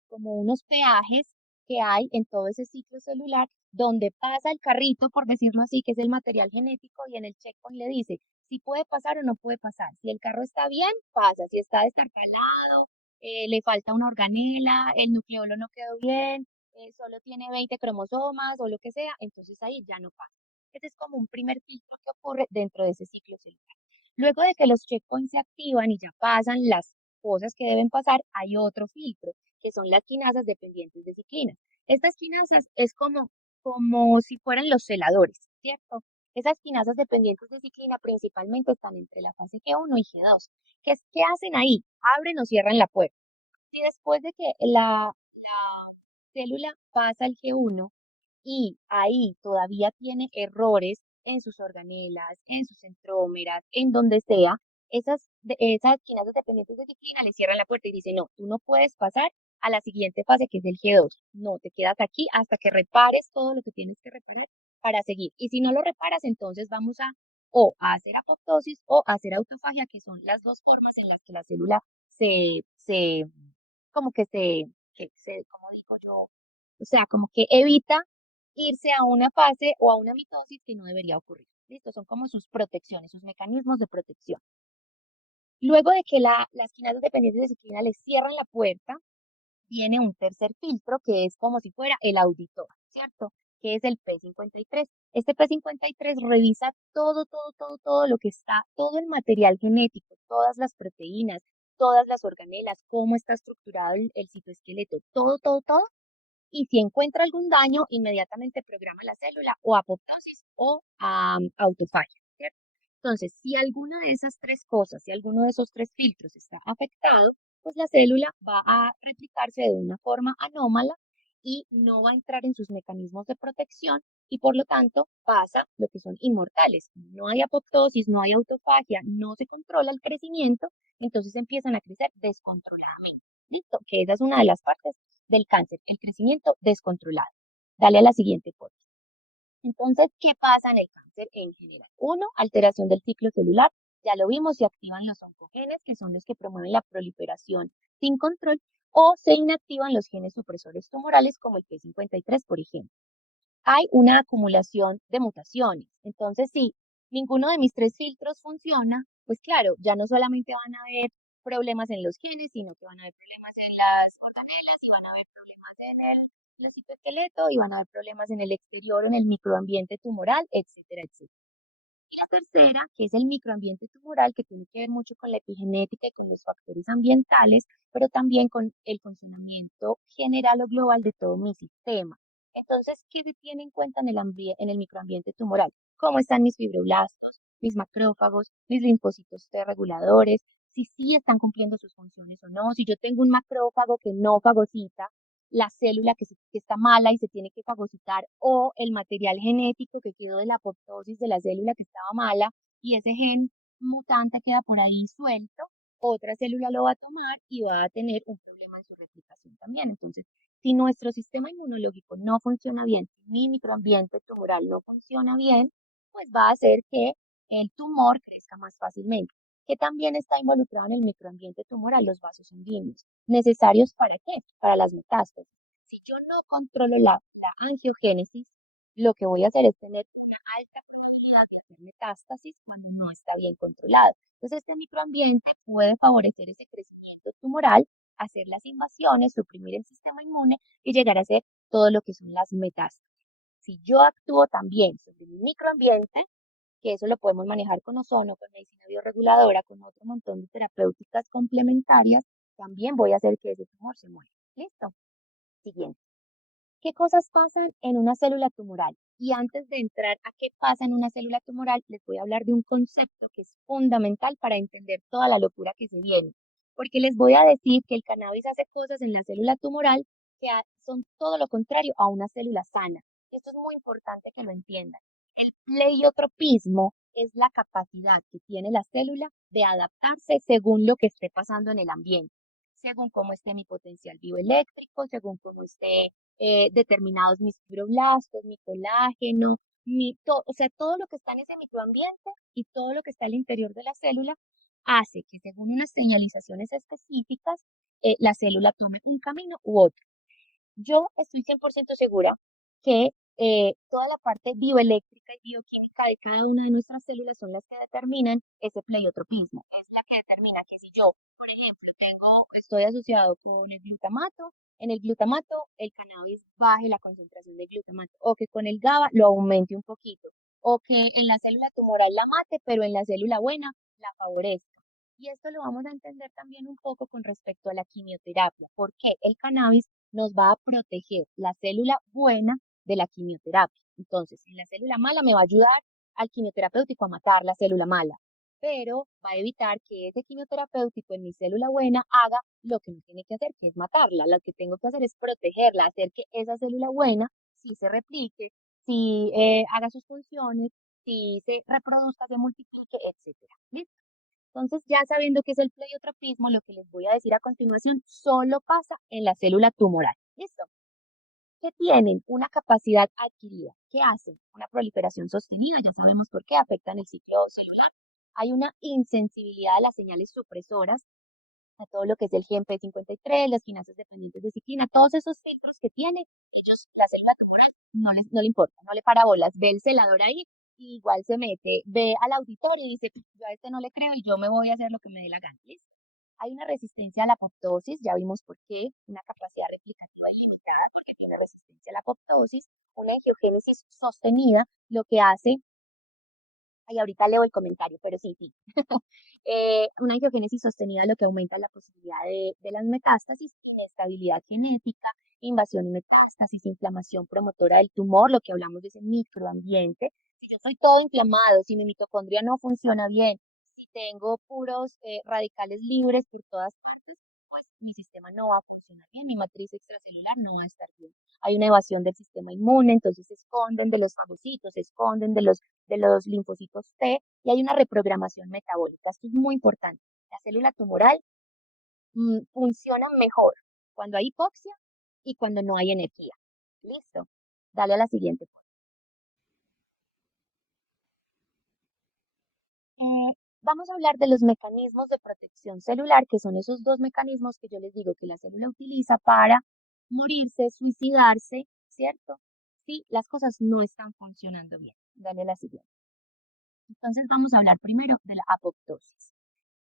como unos peajes que hay en todo ese ciclo celular donde pasa el carrito, por decirlo así, que es el material genético, y en el checkpoint le dice si puede pasar o no puede pasar. Si el carro está bien, pasa. Si está destartalado, le falta una organela, el nucleolo no quedó bien, solo tiene 20 cromosomas o lo que sea, entonces ahí ya no pasa. Ese es como un primer filtro que ocurre dentro de ese ciclo celular. Luego de que los checkpoints se activan y ya pasan las cosas que deben pasar, hay otro filtro, que son las quinasas dependientes de ciclina. Estas quinasas es como si fueran los celadores, ¿cierto? Esas quinasas dependientes de ciclina principalmente están entre la fase G1 y G2. ¿Qué hacen ahí? Abren o cierran la puerta. Si después de que la célula pasa al G1 y ahí todavía tiene errores en sus organelas, en sus centrómeras, en donde sea, esas quinasas dependientes de ciclina le cierran la puerta y dicen, no, tú no puedes pasar a la siguiente fase que es el G2. No, te quedas aquí hasta que repares todo lo que tienes que reparar para seguir. Y si no lo reparas, entonces vamos a hacer apoptosis o a hacer autofagia, que son las dos formas en las que la célula se como que como digo yo, o sea, como que evita irse a una fase o a una mitosis que no debería ocurrir. ¿Listo? Son como sus protecciones, sus mecanismos de protección. Luego de que las quinasas dependientes de ciclina les cierran la puerta, viene un tercer filtro que es como si fuera el auditor, ¿cierto? Que es el P53. Este P53 revisa todo lo que está, todo el material genético, todas las proteínas, todas las organelas, cómo está estructurado el citoesqueleto, todo, y si encuentra algún daño, inmediatamente programa la célula o apoptosis o autofagia, ¿cierto? Entonces, si alguna de esas tres cosas, si alguno de esos tres filtros está afectado, pues la célula va a replicarse de una forma anómala y no va a entrar en sus mecanismos de protección y por lo tanto pasa lo que son inmortales. No hay apoptosis, no hay autofagia, no se controla el crecimiento, entonces empiezan a crecer descontroladamente. ¿Listo? Que esa es una de las partes del cáncer, el crecimiento descontrolado. Dale a la siguiente foto. Entonces, ¿qué pasa en el cáncer en general? Uno, alteración del ciclo celular. Ya lo vimos, se activan los oncogenes, que son los que promueven la proliferación sin control, o se inactivan los genes supresores tumorales, como el P53, por ejemplo. Hay una acumulación de mutaciones. Entonces, si ninguno de mis tres filtros funciona, pues claro, ya no solamente van a haber problemas en los genes, sino que van a haber problemas en las organelas y van a haber problemas en el citoesqueleto y van a haber problemas en el exterior, en el microambiente tumoral, etcétera, etcétera. Y la tercera, que es el microambiente tumoral, que tiene que ver mucho con la epigenética y con los factores ambientales, pero también con el funcionamiento general o global de todo mi sistema. Entonces, ¿qué se tiene en cuenta en en el microambiente tumoral? ¿Cómo están mis fibroblastos, mis macrófagos, mis linfocitos T reguladores? Si sí están cumpliendo sus funciones o no. Si yo tengo un macrófago que no fagocita, la célula que está mala y se tiene que fagocitar, o el material genético que quedó de la apoptosis de la célula que estaba mala y ese gen mutante queda por ahí suelto, otra célula lo va a tomar y va a tener un problema en su replicación también. Entonces, si nuestro sistema inmunológico no funciona bien, si mi microambiente tumoral no funciona bien, pues va a hacer que el tumor crezca más fácilmente, que también está involucrado en el microambiente tumoral, los vasos sanguíneos. ¿Necesarios para qué? Para las metástasis. Si yo no controlo la angiogénesis, lo que voy a hacer es tener una alta posibilidad de hacer metástasis cuando no está bien controlado. Entonces, este microambiente puede favorecer ese crecimiento tumoral, hacer las invasiones, suprimir el sistema inmune y llegar a hacer todo lo que son las metástasis. Si yo actúo también sobre mi microambiente, que eso lo podemos manejar con ozono, con medicina bioreguladora, con otro montón de terapéuticas complementarias, también voy a hacer que ese tumor se muera. ¿Listo? Siguiente. ¿Qué cosas pasan en una célula tumoral? Y antes de entrar a qué pasa en una célula tumoral, les voy a hablar de un concepto que es fundamental para entender toda la locura que se viene. Porque les voy a decir que el cannabis hace cosas en la célula tumoral que son todo lo contrario a una célula sana. Esto es muy importante que lo entiendan. Pleiotropismo es la capacidad que tiene la célula de adaptarse según lo que esté pasando en el ambiente, según cómo esté mi potencial bioeléctrico, según cómo esté determinados mis fibroblastos, mi colágeno, o sea, todo lo que está en ese microambiente y todo lo que está al interior de la célula hace que según unas señalizaciones específicas, la célula tome un camino u otro. Yo estoy 100% segura que toda la parte bioeléctrica y bioquímica de cada una de nuestras células son las que determinan ese pleiotropismo. Es la que determina que si yo, por ejemplo, estoy asociado con el glutamato, en el glutamato el cannabis baje la concentración de glutamato, o que con el GABA lo aumente un poquito, o que en la célula tumoral la mate, pero en la célula buena la favorezca. Y esto lo vamos a entender también un poco con respecto a la quimioterapia, porque el cannabis nos va a proteger la célula buena de la quimioterapia. Entonces, en la célula mala me va a ayudar al quimioterapéutico a matar la célula mala, pero va a evitar que ese quimioterapéutico en mi célula buena haga lo que no tiene que hacer, que es matarla. Lo que tengo que hacer es protegerla, hacer que esa célula buena sí se replique, sí haga sus funciones, sí se reproduzca, se multiplique, etcétera. ¿Listo? Entonces, ya sabiendo qué es el pleiotropismo, lo que les voy a decir a continuación solo pasa en la célula tumoral. ¿Listo? Que tienen una capacidad adquirida, que hacen una proliferación sostenida, ya sabemos por qué, afectan el ciclo celular. Hay una insensibilidad a las señales supresoras, a todo lo que es el GMP53, las quinasas dependientes de ciclina, todos esos filtros que tiene, ellos, la célula tumoral, no le importa, no le para bolas, ve el celador ahí, y igual se mete, ve al auditorio y dice, yo a este no le creo y yo me voy a hacer lo que me dé la gana. ¿Listo? Hay una resistencia a la apoptosis, ya vimos por qué, una capacidad replicativa ilimitada porque tiene resistencia a la apoptosis, una angiogénesis sostenida, lo que hace, ay, ahorita leo el comentario, pero sí, sí. Una angiogénesis sostenida lo que aumenta la posibilidad de las metástasis, inestabilidad genética, invasión y metástasis, inflamación promotora del tumor, lo que hablamos de ese microambiente. Si yo estoy todo inflamado, si mi mitocondria no funciona bien, si tengo puros radicales libres por todas partes, pues mi sistema no va a funcionar bien, mi matriz extracelular no va a estar bien. Hay una evasión del sistema inmune, entonces se esconden de los fagocitos, se esconden de los linfocitos T y hay una reprogramación metabólica. Esto es muy importante. La célula tumoral funciona mejor cuando hay hipoxia y cuando no hay energía. ¿Listo? Dale a la siguiente. Vamos a hablar de los mecanismos de protección celular, que son esos dos mecanismos que yo les digo que la célula utiliza para morirse, suicidarse, ¿cierto? Si las cosas no están funcionando bien. Dale a la siguiente. Entonces vamos a hablar primero de la apoptosis.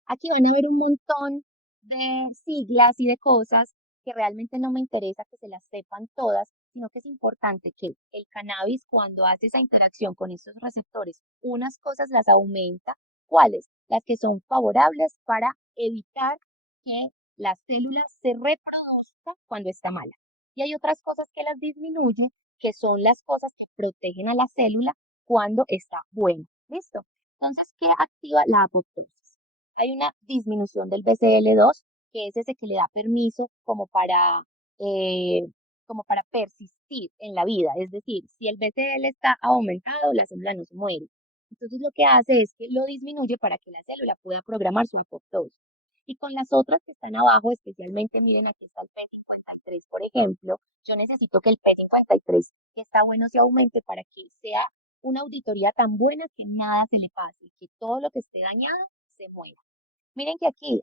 Aquí van a ver un montón de siglas y de cosas que realmente no me interesa que se las sepan todas, sino que es importante que el cannabis, cuando hace esa interacción con estos receptores, unas cosas las aumenta. ¿Cuáles? Las que son favorables para evitar que la célula se reproduzca cuando está mala. Y hay otras cosas que las disminuye, que son las cosas que protegen a la célula cuando está buena. ¿Listo? Entonces, ¿qué activa la apoptosis? Hay una disminución del BCL2, que es ese que le da permiso eh, como para persistir en la vida. Es decir, si el BCL está aumentado, la célula no se muere. Entonces lo que hace es que lo disminuye para que la célula pueda programar su apoptosis. Y con las otras que están abajo, especialmente, miren, aquí está el P53, por ejemplo, yo necesito que el P53, que está bueno, se aumente para que sea una auditoría tan buena que nada se le pase, que todo lo que esté dañado se muera. Miren que aquí,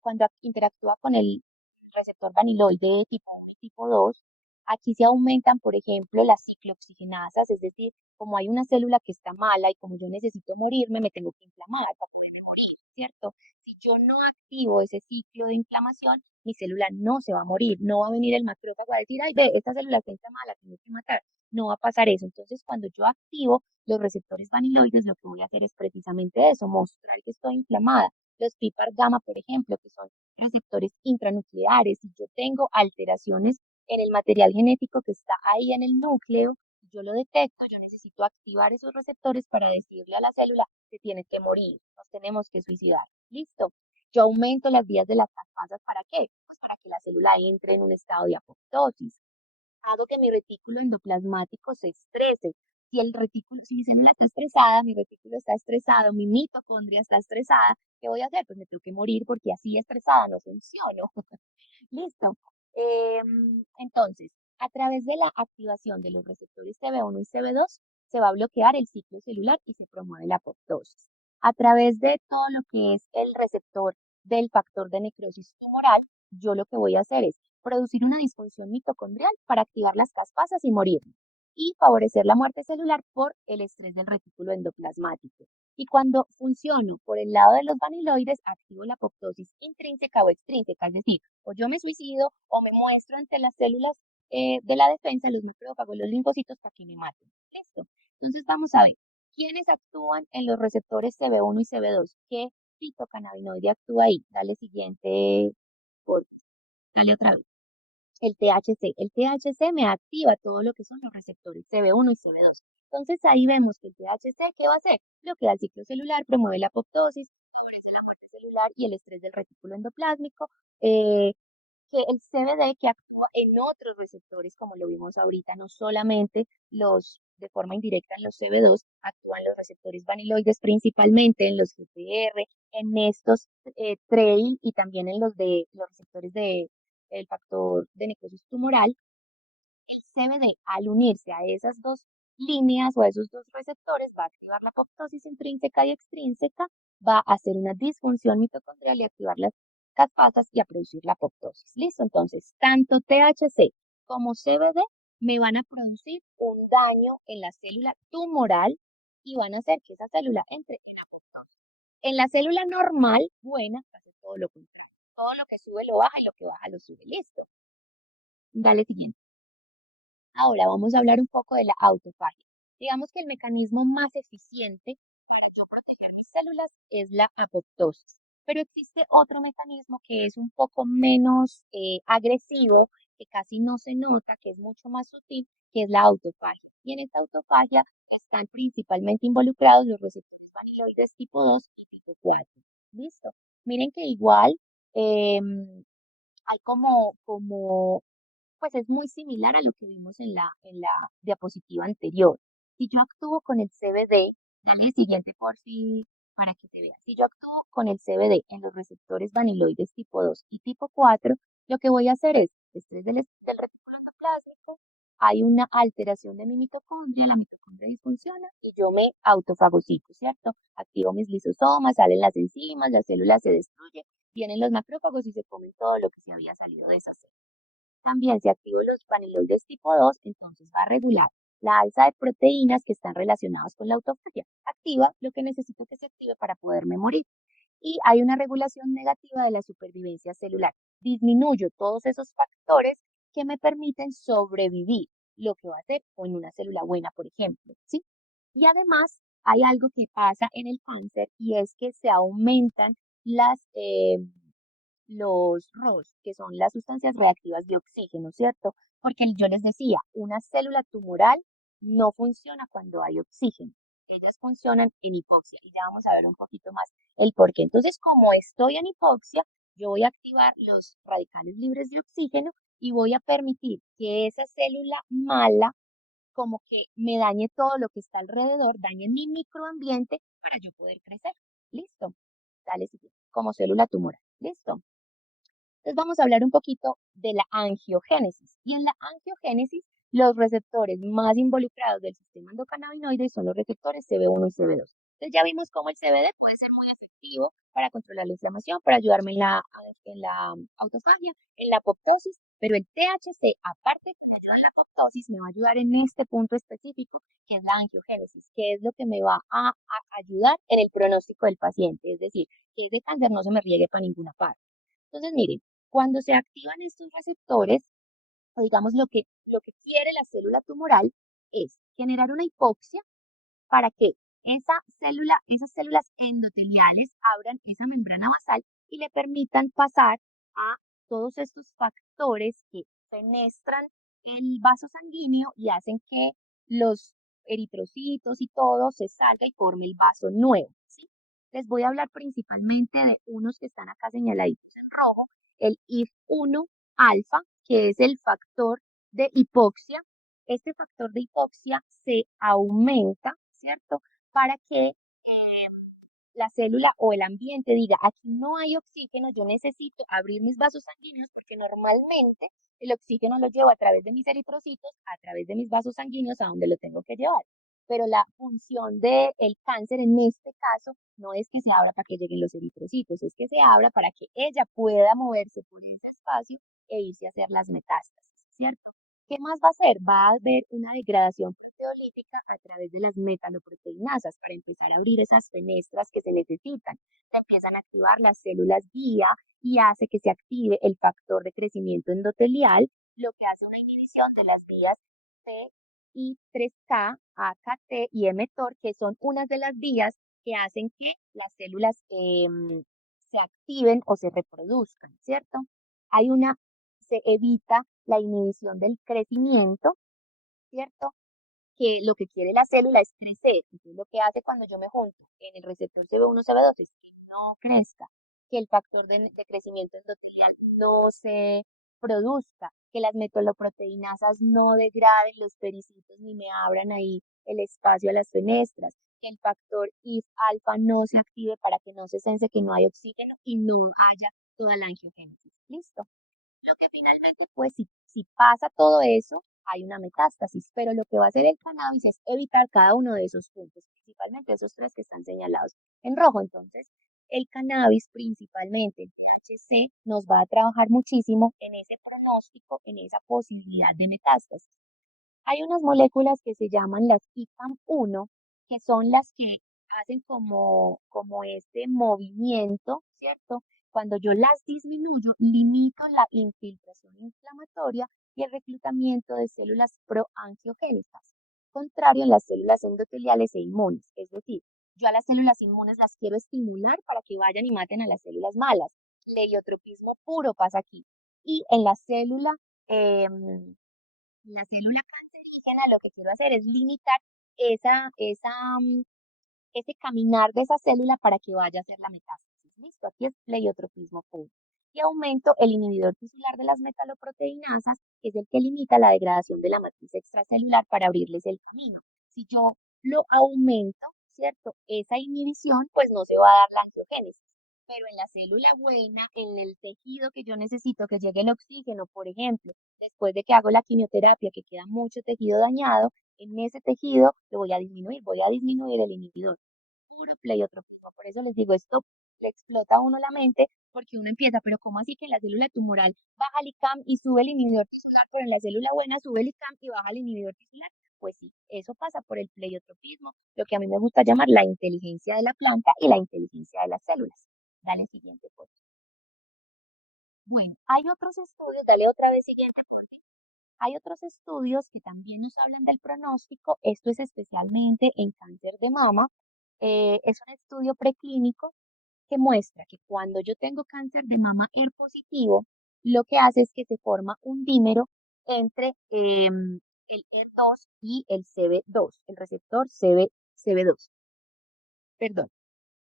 cuando interactúa con el receptor vaniloide tipo 1 y tipo 2, aquí se aumentan, por ejemplo, las ciclooxigenasas, es decir, como hay una célula que está mala y como yo necesito morirme, me tengo que inflamar para poderme morir, ¿cierto? Si yo no activo ese ciclo de inflamación, mi célula no se va a morir, no va a venir el macrófago a decir, ay, ve, esta célula está inflamada, la tengo que matar. No va a pasar eso. Entonces, cuando yo activo los receptores vaniloides, lo que voy a hacer es precisamente eso, mostrar que estoy inflamada. Los PPAR gamma, por ejemplo, que son receptores intranucleares, si yo tengo alteraciones en el material genético que está ahí en el núcleo, yo lo detecto, yo necesito activar esos receptores para decirle a la célula que tiene que morir, nos tenemos que suicidar. ¿Listo? Yo aumento las vías de las caspasas, ¿para qué? Pues para que la célula entre en un estado de apoptosis. Hago que mi retículo endoplasmático se estrese. Si mi célula está estresada, mi retículo está estresado, mi mitocondria está estresada, ¿qué voy a hacer? Pues me tengo que morir porque así estresada no funciono. Listo. Entonces, a través de la activación de los receptores CB1 y CB2, se va a bloquear el ciclo celular y se promueve la apoptosis. A través de todo lo que es el receptor del factor de necrosis tumoral, yo lo que voy a hacer es producir una disfunción mitocondrial para activar las caspasas y morir, y favorecer la muerte celular por el estrés del retículo endoplasmático. Y cuando funciono por el lado de los vaniloides, activo la apoptosis intrínseca o extrínseca, es decir, o yo me suicido o me muestro ante las células de la defensa, los macrófagos, los linfocitos, para que me maten. ¿Listo? Entonces vamos a ver, ¿quiénes actúan en los receptores CB1 y CB2? ¿Qué fitocannabinoide actúa ahí? Dale siguiente, dale otra vez. El THC. El THC me activa todo lo que son los receptores CB1 y CB2. Entonces ahí vemos que el THC, ¿qué va a hacer? Bloquea el ciclo celular, promueve la apoptosis, favorece la muerte celular y el estrés del retículo endoplásmico. Eh, que el CBD que actúa en otros receptores, como lo vimos ahorita, no solamente los de forma indirecta en los CB2, actúan los receptores vaniloides principalmente en los GPR, en estos trail y también en los de los receptores de el factor de necrosis tumoral. El CBD, al unirse a esas dos líneas o a esos dos receptores, va a activar la apoptosis intrínseca y extrínseca, va a hacer una disfunción mitocondrial y activar las caspasas y a producir la apoptosis. ¿Listo? Entonces, tanto THC como CBD me van a producir un daño en la célula tumoral y van a hacer que esa célula entre en apoptosis. En la célula normal, buena, hace todo lo contrario. Todo lo que sube lo baja y lo que baja lo sube. ¿Listo? Dale siguiente. Ahora vamos a hablar un poco de la autofagia. Digamos que el mecanismo más eficiente para yo proteger mis células es la apoptosis, pero existe otro mecanismo que es un poco menos agresivo, que casi no se nota, que es mucho más sutil, que es la autofagia. Y en esta autofagia están principalmente involucrados los receptores vaniloides tipo 2 y tipo 4. ¿Listo? Miren que igual hay pues es muy similar a lo que vimos en la diapositiva anterior. Si yo actúo con el CBD, dale el siguiente por si, para que te veas. Si yo actúo con el CBD en los receptores vaniloides tipo 2 y tipo 4, lo que voy a hacer es estrés del retículo endoplásmico, hay una alteración de mi mitocondria, la mitocondria disfunciona y yo me autofagocito, ¿cierto? Activo mis lisosomas, salen las enzimas, la célula se destruye, vienen los macrófagos y se comen todo lo que se había salido de esa célula. También si activo los vaniloides tipo 2, entonces va a regular la alza de proteínas que están relacionadas con la autofagia. Activa lo que necesito que se active para poderme morir. Y hay una regulación negativa de la supervivencia celular. Disminuyo todos esos factores que me permiten sobrevivir, lo que va a hacer con una célula buena, por ejemplo, ¿sí? Y además hay algo que pasa en el cáncer y es que se aumentan los ROS, que son las sustancias reactivas de oxígeno, ¿cierto? Porque yo les decía, una célula tumoral no funciona cuando hay oxígeno. Ellas funcionan en hipoxia y ya vamos a ver un poquito más el por qué. Entonces, como estoy en hipoxia, yo voy a activar los radicales libres de oxígeno y voy a permitir que esa célula mala como que me dañe todo lo que está alrededor, dañe mi microambiente para yo poder crecer. ¿Listo? Dale, siguiente. Como célula tumoral. ¿Listo? Entonces vamos a hablar un poquito de la angiogénesis. Y en la angiogénesis, los receptores más involucrados del sistema endocannabinoide son los receptores CB1 y CB2. Entonces ya vimos cómo el CBD puede ser muy efectivo para controlar la inflamación, para ayudarme en la autofagia, en la apoptosis, pero el THC, aparte de que me ayuda en la apoptosis, me va a ayudar en este punto específico, que es la angiogénesis, que es lo que me va a ayudar en el pronóstico del paciente, es decir, que ese cáncer no se me riegue para ninguna parte. Entonces, miren, cuando se activan estos receptores, o digamos lo que quiere la célula tumoral es generar una hipoxia para que esas células endoteliales abran esa membrana basal y le permitan pasar a todos estos factores que fenestran el vaso sanguíneo y hacen que los eritrocitos y todo se salga y forme el vaso nuevo, ¿sí? Les voy a hablar principalmente de unos que están acá señaladitos en rojo, el IF1 alfa, que es el factor de hipoxia. Este factor de hipoxia se aumenta, ¿cierto? Para que la célula o el ambiente diga, aquí no hay oxígeno, yo necesito abrir mis vasos sanguíneos porque normalmente el oxígeno lo llevo a través de mis eritrocitos, a través de mis vasos sanguíneos a donde lo tengo que llevar. Pero la función del cáncer en este caso no es que se abra para que lleguen los eritrocitos, es que se abra para que ella pueda moverse por ese espacio e irse a hacer las metástasis, ¿cierto? ¿Qué más va a hacer? Va a haber una degradación proteolítica a través de las metaloproteinasas para empezar a abrir esas fenestras que se necesitan. Se empiezan a activar las células guía y hace que se active el factor de crecimiento endotelial, lo que hace una inhibición de las vías PI3K, AKT y mTOR, que son unas de las vías que hacen que las células se activen o se reproduzcan, ¿cierto? Se evita la inhibición del crecimiento, ¿cierto? Que lo que quiere la célula es crecer. Entonces, lo que hace cuando yo me junto en el receptor CB1, CB2 es que no crezca, que el factor de crecimiento endotelial no se produzca, que las metaloproteinasas no degraden los pericitos ni me abran ahí el espacio a las fenestras, que el factor IF alfa no se active para que no se sense que no hay oxígeno y no haya toda la angiogénesis. ¿Listo? Lo que finalmente, pues, si pasa todo eso, hay una metástasis, pero lo que va a hacer el cannabis es evitar cada uno de esos puntos, principalmente esos tres que están señalados en rojo. Entonces, el cannabis, principalmente el THC, nos va a trabajar muchísimo en ese pronóstico, en esa posibilidad de metástasis. Hay unas moléculas que se llaman las ICAM-1, que son las que hacen como este movimiento, ¿cierto? Cuando yo las disminuyo, limito la infiltración inflamatoria y el reclutamiento de células proangiogénicas, contrario en las células endoteliales e inmunes. Es decir, yo a las células inmunes las quiero estimular para que vayan y maten a las células malas. Leiotropismo puro pasa aquí. Y en la célula cancerígena lo que quiero hacer es limitar esa, esa, mm, ese caminar de esa célula para que vaya a hacer la metástasis. Listo, aquí es pleiotropismo puro. Y aumento el inhibidor tisular de las metaloproteinasas, que es el que limita la degradación de la matriz extracelular para abrirles el camino. Si yo lo aumento, ¿cierto? Esa inhibición, pues no se va a dar la angiogénesis. pero en la célula buena, en el tejido que yo necesito que llegue el oxígeno, por ejemplo, después de que hago la quimioterapia, que queda mucho tejido dañado, en ese tejido lo voy a disminuir el inhibidor. Puro pleiotropismo. Por eso les digo, esto le explota a uno la mente porque uno empieza, pero ¿cómo así que en la célula tumoral baja el ICAM y sube el inhibidor tisular, pero en la célula buena sube el ICAM y baja el inhibidor tisular? Pues sí, eso pasa por el pleiotropismo, lo que a mí me gusta llamar la inteligencia de la planta y la inteligencia de las células. Dale siguiente foto. Bueno, hay otros estudios, dale otra vez siguiente. Hay otros estudios que también nos hablan del pronóstico, esto es especialmente en cáncer de mama. Es un estudio preclínico que muestra que cuando yo tengo cáncer de mama ER positivo, lo que hace es que se forma un dímero entre el ER2 y el CB2, el receptor CB2. Perdón.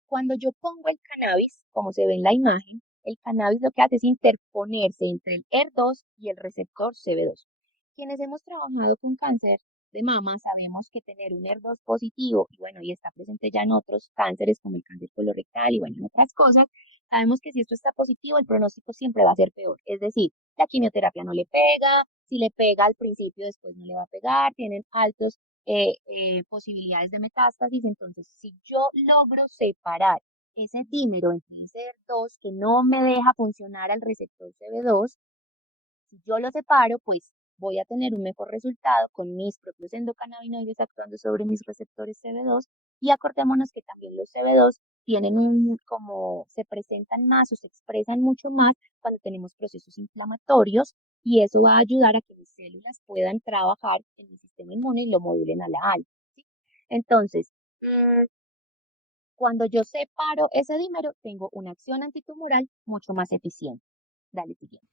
Cuando yo pongo el cannabis, como se ve en la imagen, el cannabis lo que hace es interponerse entre el ER2 y el receptor CB2. Quienes hemos trabajado con cáncer de mama sabemos que tener un ER2 positivo, y bueno, y está presente ya en otros cánceres como el cáncer colorectal y bueno, en otras cosas, sabemos que si esto está positivo, el pronóstico siempre va a ser peor. Es decir, la quimioterapia no le pega, si le pega al principio, después no le va a pegar, tienen altos posibilidades de metástasis. Entonces, si yo logro separar ese dímero entre ese ER2 que no me deja funcionar al receptor CB2, si yo lo separo, pues voy a tener un mejor resultado con mis propios endocannabinoides actuando sobre mis receptores CB2 y acordémonos que también los CB2 tienen como se presentan más o se expresan mucho más cuando tenemos procesos inflamatorios y eso va a ayudar a que mis células puedan trabajar en el sistema inmune y lo modulen a la alta, ¿sí? Entonces, cuando yo separo ese dímero, tengo una acción antitumoral mucho más eficiente. Dale siguiente.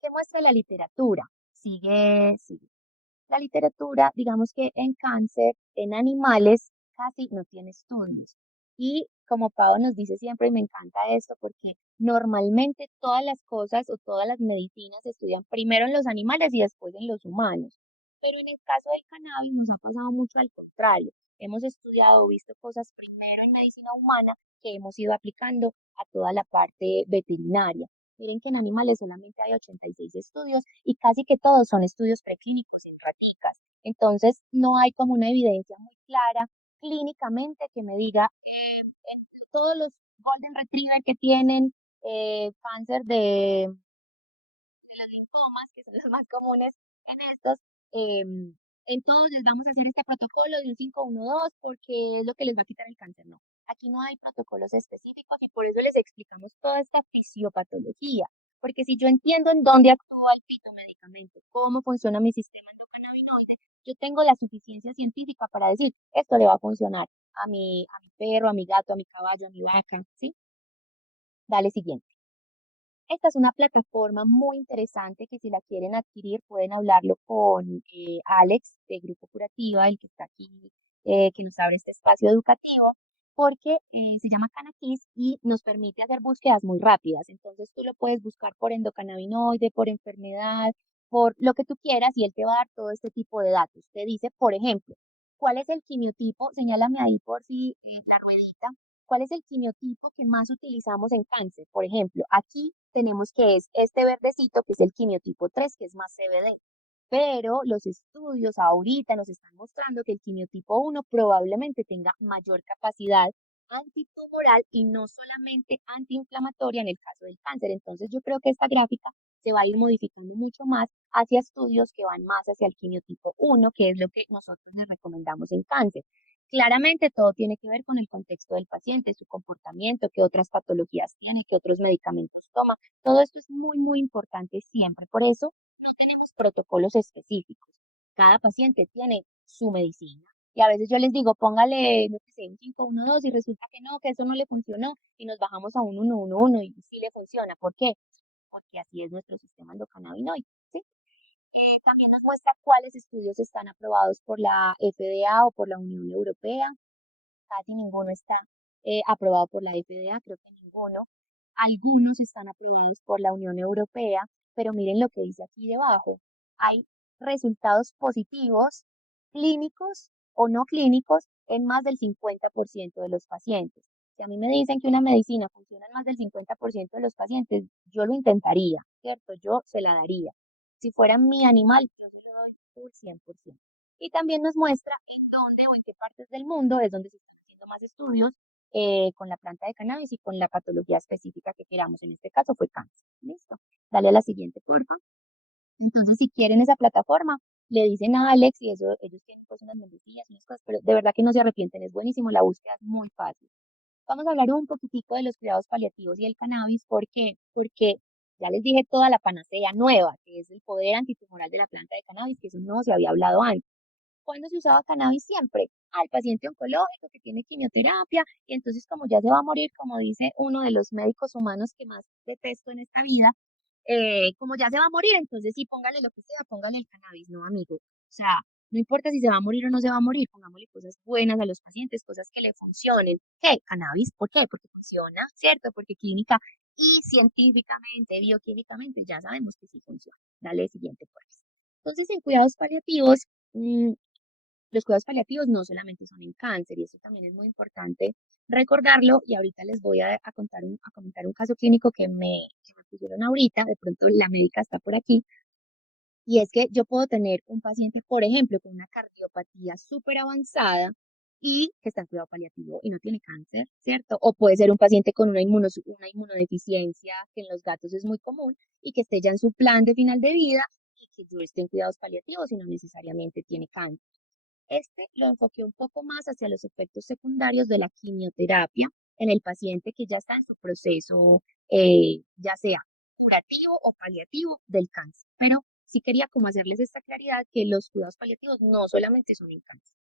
¿Qué muestra la literatura? Sigue. La literatura, digamos que en cáncer, en animales, casi no tiene estudios. Y como Pau nos dice siempre, y me encanta esto, porque normalmente todas las cosas o todas las medicinas se estudian primero en los animales y después en los humanos. Pero en el caso del cannabis nos ha pasado mucho al contrario. Hemos estudiado, visto cosas primero en medicina humana que hemos ido aplicando a toda la parte veterinaria. Miren que en animales solamente hay 86 estudios y casi que todos son estudios preclínicos en raticas. Entonces, no hay como una evidencia muy clara clínicamente que me diga en todos los Golden Retriever que tienen cáncer de las linfomas, que son los más comunes en estos, entonces les vamos a hacer este protocolo de un 512 porque es lo que les va a quitar el cáncer. No, aquí no hay protocolos específicos y por eso les explicamos toda esta fisiopatología. Porque si yo entiendo en dónde actúa el fitomedicamento, cómo funciona mi sistema endocannabinoide, yo tengo la suficiencia científica para decir, esto le va a funcionar a mi perro, a mi gato, a mi caballo, a mi vaca, ¿sí? Dale siguiente. Esta es una plataforma muy interesante que si la quieren adquirir pueden hablarlo con Alex de Grupo Curativa, el que está aquí, que nos abre este espacio educativo, porque se llama Canaquis y nos permite hacer búsquedas muy rápidas. Entonces tú lo puedes buscar por endocannabinoide, por enfermedad, por lo que tú quieras y él te va a dar todo este tipo de datos. Te dice, por ejemplo, ¿cuál es el quimiotipo? Señálame ahí por si la ruedita. ¿Cuál es el quimiotipo que más utilizamos en cáncer? Por ejemplo, aquí tenemos que es este verdecito, que es el quimiotipo 3, que es más CBD. Pero los estudios ahorita nos están mostrando que el quimiotipo 1 probablemente tenga mayor capacidad antitumoral y no solamente antiinflamatoria en el caso del cáncer. Entonces yo creo que esta gráfica se va a ir modificando mucho más hacia estudios que van más hacia el quimiotipo 1, que es lo que nosotros les recomendamos en cáncer. Claramente todo tiene que ver con el contexto del paciente, su comportamiento, qué otras patologías tiene, qué otros medicamentos toma. Todo esto es muy, muy importante siempre. Por eso no tenemos protocolos específicos. Cada paciente tiene su medicina. Y a veces yo les digo, póngale, no sé, un 512 y resulta que no, que eso no le funcionó y nos bajamos a un 111 y sí le funciona. ¿Por qué? Porque así es nuestro sistema endocannabinoide, ¿sí? También nos muestra cuáles estudios están aprobados por la FDA o por la Unión Europea. Casi ninguno está aprobado por la FDA, creo que ninguno. Algunos están aprobados por la Unión Europea, pero miren lo que dice aquí debajo. Hay resultados positivos, clínicos o no clínicos, en más del 50% de los pacientes. Si a mí me dicen que una medicina funciona en más del 50% de los pacientes, yo lo intentaría, ¿cierto? Yo se la daría. Si fuera mi animal, yo se lo doy full 100%. Y también nos muestra en dónde o en qué partes del mundo es donde se están haciendo más estudios con la planta de cannabis y con la patología específica que queramos. En este caso fue cáncer. Listo. Dale a la siguiente, porfa. Entonces, si quieren esa plataforma, le dicen a Alex y eso, ellos tienen pues unas membresías, unas cosas, pero de verdad que no se arrepienten, es buenísimo, la búsqueda es muy fácil. Vamos a hablar un poquitico de los cuidados paliativos y el cannabis, ¿por qué? Porque ya les dije toda la panacea nueva, que es el poder antitumoral de la planta de cannabis, que eso no se había hablado antes. ¿Cuándo se usaba cannabis? Siempre al paciente oncológico que tiene quimioterapia y entonces como ya se va a morir, como dice uno de los médicos humanos que más detesto en esta vida, como ya se va a morir, entonces sí, póngale lo que sea, póngale el cannabis, no, amigo. O sea, no importa si se va a morir o no se va a morir, pongámosle cosas buenas a los pacientes, cosas que le funcionen. ¿Qué? Cannabis, ¿por qué? Porque funciona, ¿cierto? Porque clínica y científicamente, bioquímicamente, ya sabemos que sí funciona. Dale siguiente, por favor. Entonces, en cuidados paliativos, los cuidados paliativos no solamente son en cáncer, y eso también es muy importante recordarlo, y ahorita les voy a comentar un caso clínico que me pusieron ahorita, de pronto la médica está por aquí, y es que yo puedo tener un paciente, por ejemplo, con una cardiopatía súper avanzada y que está en cuidado paliativo y no tiene cáncer, ¿cierto? O puede ser un paciente con una inmunodeficiencia, que en los gatos es muy común, y que esté ya en su plan de final de vida y que yo esté en cuidados paliativos y no necesariamente tiene cáncer. Este lo enfoqué un poco más hacia los efectos secundarios de la quimioterapia en el paciente que ya está en su proceso, ya sea curativo o paliativo del cáncer. Pero sí quería como hacerles esta claridad que los cuidados paliativos no solamente son en cáncer.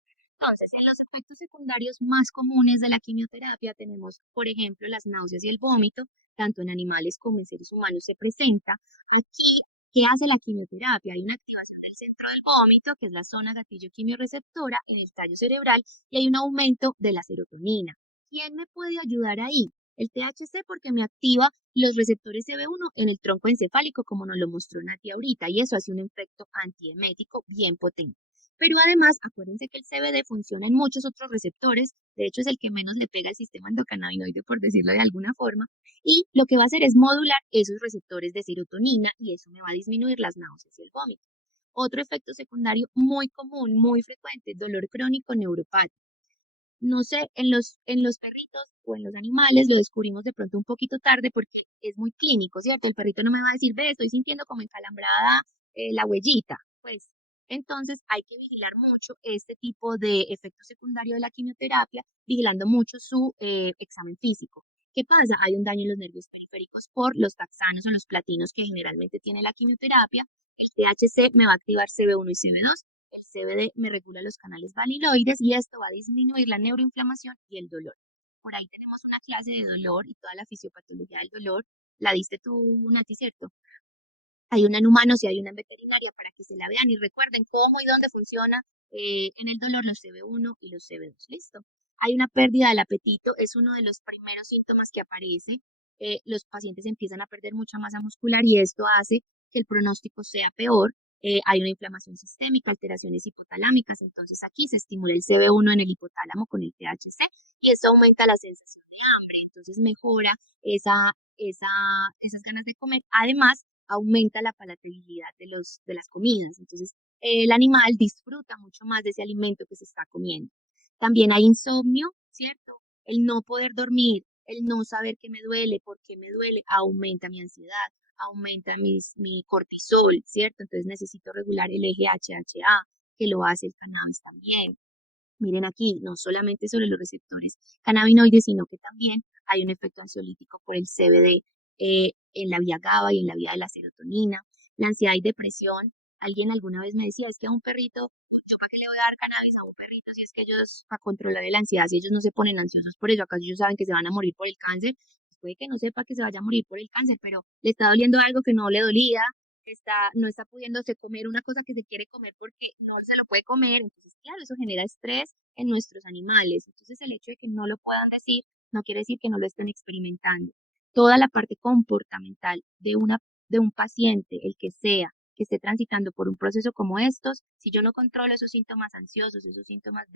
Entonces, en los efectos secundarios más comunes de la quimioterapia tenemos, por ejemplo, las náuseas y el vómito, tanto en animales como en seres humanos se presenta. Aquí, ¿qué hace la quimioterapia? Hay una activación del centro del vómito, que es la zona gatillo quimiorreceptora en el tallo cerebral, y hay un aumento de la serotonina. ¿Quién me puede ayudar ahí? El THC porque me activa los receptores CB1 en el tronco encefálico, como nos lo mostró Nati ahorita, y eso hace un efecto antiemético bien potente. Pero además, acuérdense que el CBD funciona en muchos otros receptores, de hecho es el que menos le pega al sistema endocannabinoide, por decirlo de alguna forma, y lo que va a hacer es modular esos receptores de serotonina y eso me va a disminuir las náuseas y el vómito. Otro efecto secundario muy común, muy frecuente, dolor crónico neuropático. No sé, en los perritos o en los animales lo descubrimos de pronto un poquito tarde porque es muy clínico, ¿cierto? El perrito no me va a decir, ve, estoy sintiendo como encalambrada la huellita. Pues entonces hay que vigilar mucho este tipo de efecto secundario de la quimioterapia, vigilando mucho su examen físico. ¿Qué pasa? Hay un daño en los nervios periféricos por los taxanos o los platinos que generalmente tiene la quimioterapia. El THC me va a activar CB1 y CB2. El CBD me regula los canales valiloides y esto va a disminuir la neuroinflamación y el dolor. Por ahí tenemos una clase de dolor y toda la fisiopatología del dolor. La diste tú, Nati, ¿cierto? Hay una en humanos y hay una en veterinaria para que se la vean y recuerden cómo y dónde funciona en el dolor los CB1 y los CB2. ¿Listo? Hay una pérdida del apetito, es uno de los primeros síntomas que aparece. Los pacientes empiezan a perder mucha masa muscular y esto hace que el pronóstico sea peor. Hay una inflamación sistémica, alteraciones hipotalámicas, entonces aquí se estimula el CB1 en el hipotálamo con el THC y esto aumenta la sensación de hambre, entonces mejora esas ganas de comer. Además, aumenta la palatabilidad de las comidas. Entonces, el animal disfruta mucho más de ese alimento que se está comiendo. También hay insomnio, ¿cierto? El no poder dormir, el no saber qué me duele, por qué me duele, aumenta mi ansiedad, aumenta mi cortisol, ¿cierto? Entonces necesito regular el eje HHA, que lo hace el cannabis también. Miren aquí, no solamente sobre los receptores cannabinoides, sino que también hay un efecto ansiolítico por el CBD en la vía GABA y en la vía de la serotonina. La ansiedad y depresión. Alguien alguna vez me decía, es que a un perrito, ¿yo para qué le voy a dar cannabis a un perrito si es que ellos, para controlar la ansiedad, si ellos no se ponen ansiosos por eso, acaso ellos saben que se van a morir por el cáncer? Pues puede que no sepa que se vaya a morir por el cáncer, pero le está doliendo algo que no le dolía, no está pudiéndose comer una cosa que se quiere comer porque no se lo puede comer. Entonces, claro, eso genera estrés en nuestros animales. Entonces, el hecho de que no lo puedan decir no quiere decir que no lo estén experimentando. Toda la parte comportamental de un paciente, el que sea, que esté transitando por un proceso como estos, si yo no controlo esos síntomas ansiosos, esos síntomas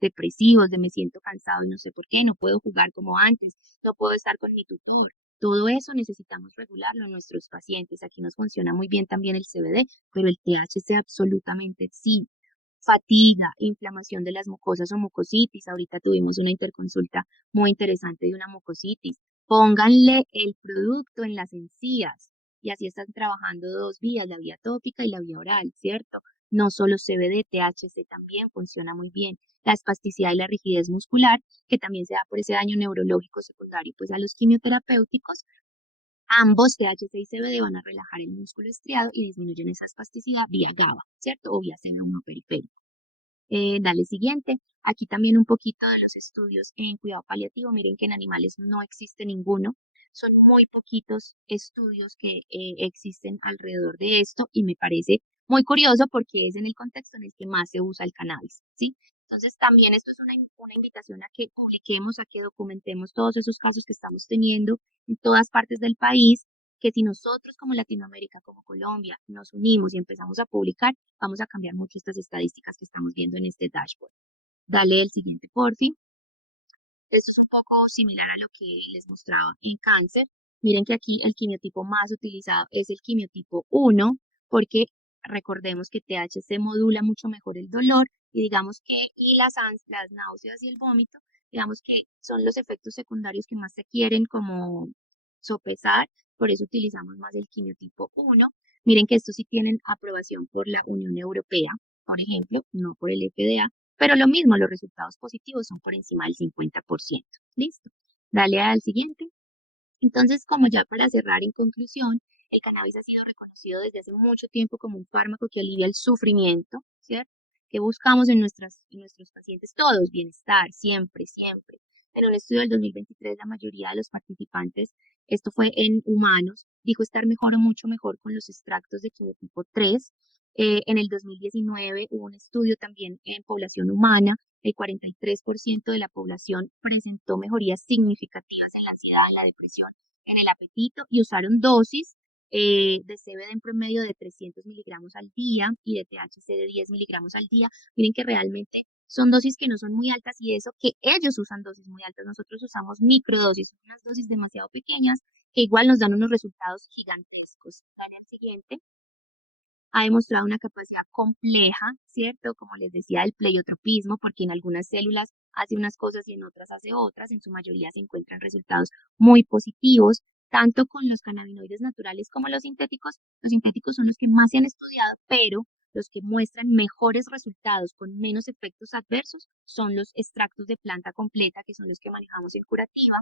depresivos, de me siento cansado y no sé por qué, no puedo jugar como antes, no puedo estar con mi tutor. Todo eso necesitamos regularlo en nuestros pacientes. Aquí nos funciona muy bien también el CBD, pero el THC absolutamente sí. Fatiga, inflamación de las mucosas o mucositis. Ahorita tuvimos una interconsulta muy interesante de una mucositis. Pónganle el producto en las encías y así están trabajando dos vías, la vía tópica y la vía oral, ¿cierto? No solo CBD, THC también funciona muy bien. La espasticidad y la rigidez muscular, que también se da por ese daño neurológico secundario, pues a los quimioterapéuticos, ambos THC y CBD van a relajar el músculo estriado y disminuyen esa espasticidad vía GABA, ¿cierto? O vía CB1 periférico. Dale siguiente. Aquí también un poquito de los estudios en cuidado paliativo. Miren que en animales no existe ninguno. Son muy poquitos estudios que existen alrededor de esto y me parece muy curioso porque es en el contexto en el que más se usa el cannabis, ¿sí? Entonces también esto es una invitación a que publiquemos, a que documentemos todos esos casos que estamos teniendo en todas partes del país, que si nosotros como Latinoamérica, como Colombia, nos unimos y empezamos a publicar, vamos a cambiar mucho estas estadísticas que estamos viendo en este dashboard. Dale el siguiente, por fin. Esto es un poco similar a lo que les mostraba en cáncer. Miren que aquí el quimiotipo más utilizado es el quimiotipo 1, porque recordemos que THC modula mucho mejor el dolor y digamos que, y las náuseas y el vómito, digamos que son los efectos secundarios que más se quieren como sopesar, por eso utilizamos más el quimiotipo 1. Miren que estos sí tienen aprobación por la Unión Europea, por ejemplo, no por el FDA, pero lo mismo, los resultados positivos son por encima del 50%. Listo. Dale al siguiente. Entonces, como ya para cerrar en conclusión, el cannabis ha sido reconocido desde hace mucho tiempo como un fármaco que alivia el sufrimiento, ¿cierto? Que buscamos en nuestros pacientes todos, bienestar, siempre, siempre. En un estudio del 2023, la mayoría de los participantes, esto fue en humanos, dijo estar mejor o mucho mejor con los extractos de quimiotipo 3. En el 2019 hubo un estudio también en población humana. El 43% de la población presentó mejorías significativas en la ansiedad, en la depresión, en el apetito y usaron dosis de CBD en promedio de 300 miligramos al día y de THC de 10 miligramos al día. Miren que realmente son dosis que no son muy altas y eso que ellos usan dosis muy altas. Nosotros usamos microdosis, unas dosis demasiado pequeñas que igual nos dan unos resultados gigantescos. Dale al siguiente. Ha demostrado una capacidad compleja, ¿cierto? Como les decía, el pleiotropismo, porque en algunas células hace unas cosas y en otras hace otras. En su mayoría se encuentran resultados muy positivos, tanto con los cannabinoides naturales como los sintéticos. Los sintéticos son los que más se han estudiado, pero los que muestran mejores resultados con menos efectos adversos son los extractos de planta completa, que son los que manejamos en curativa.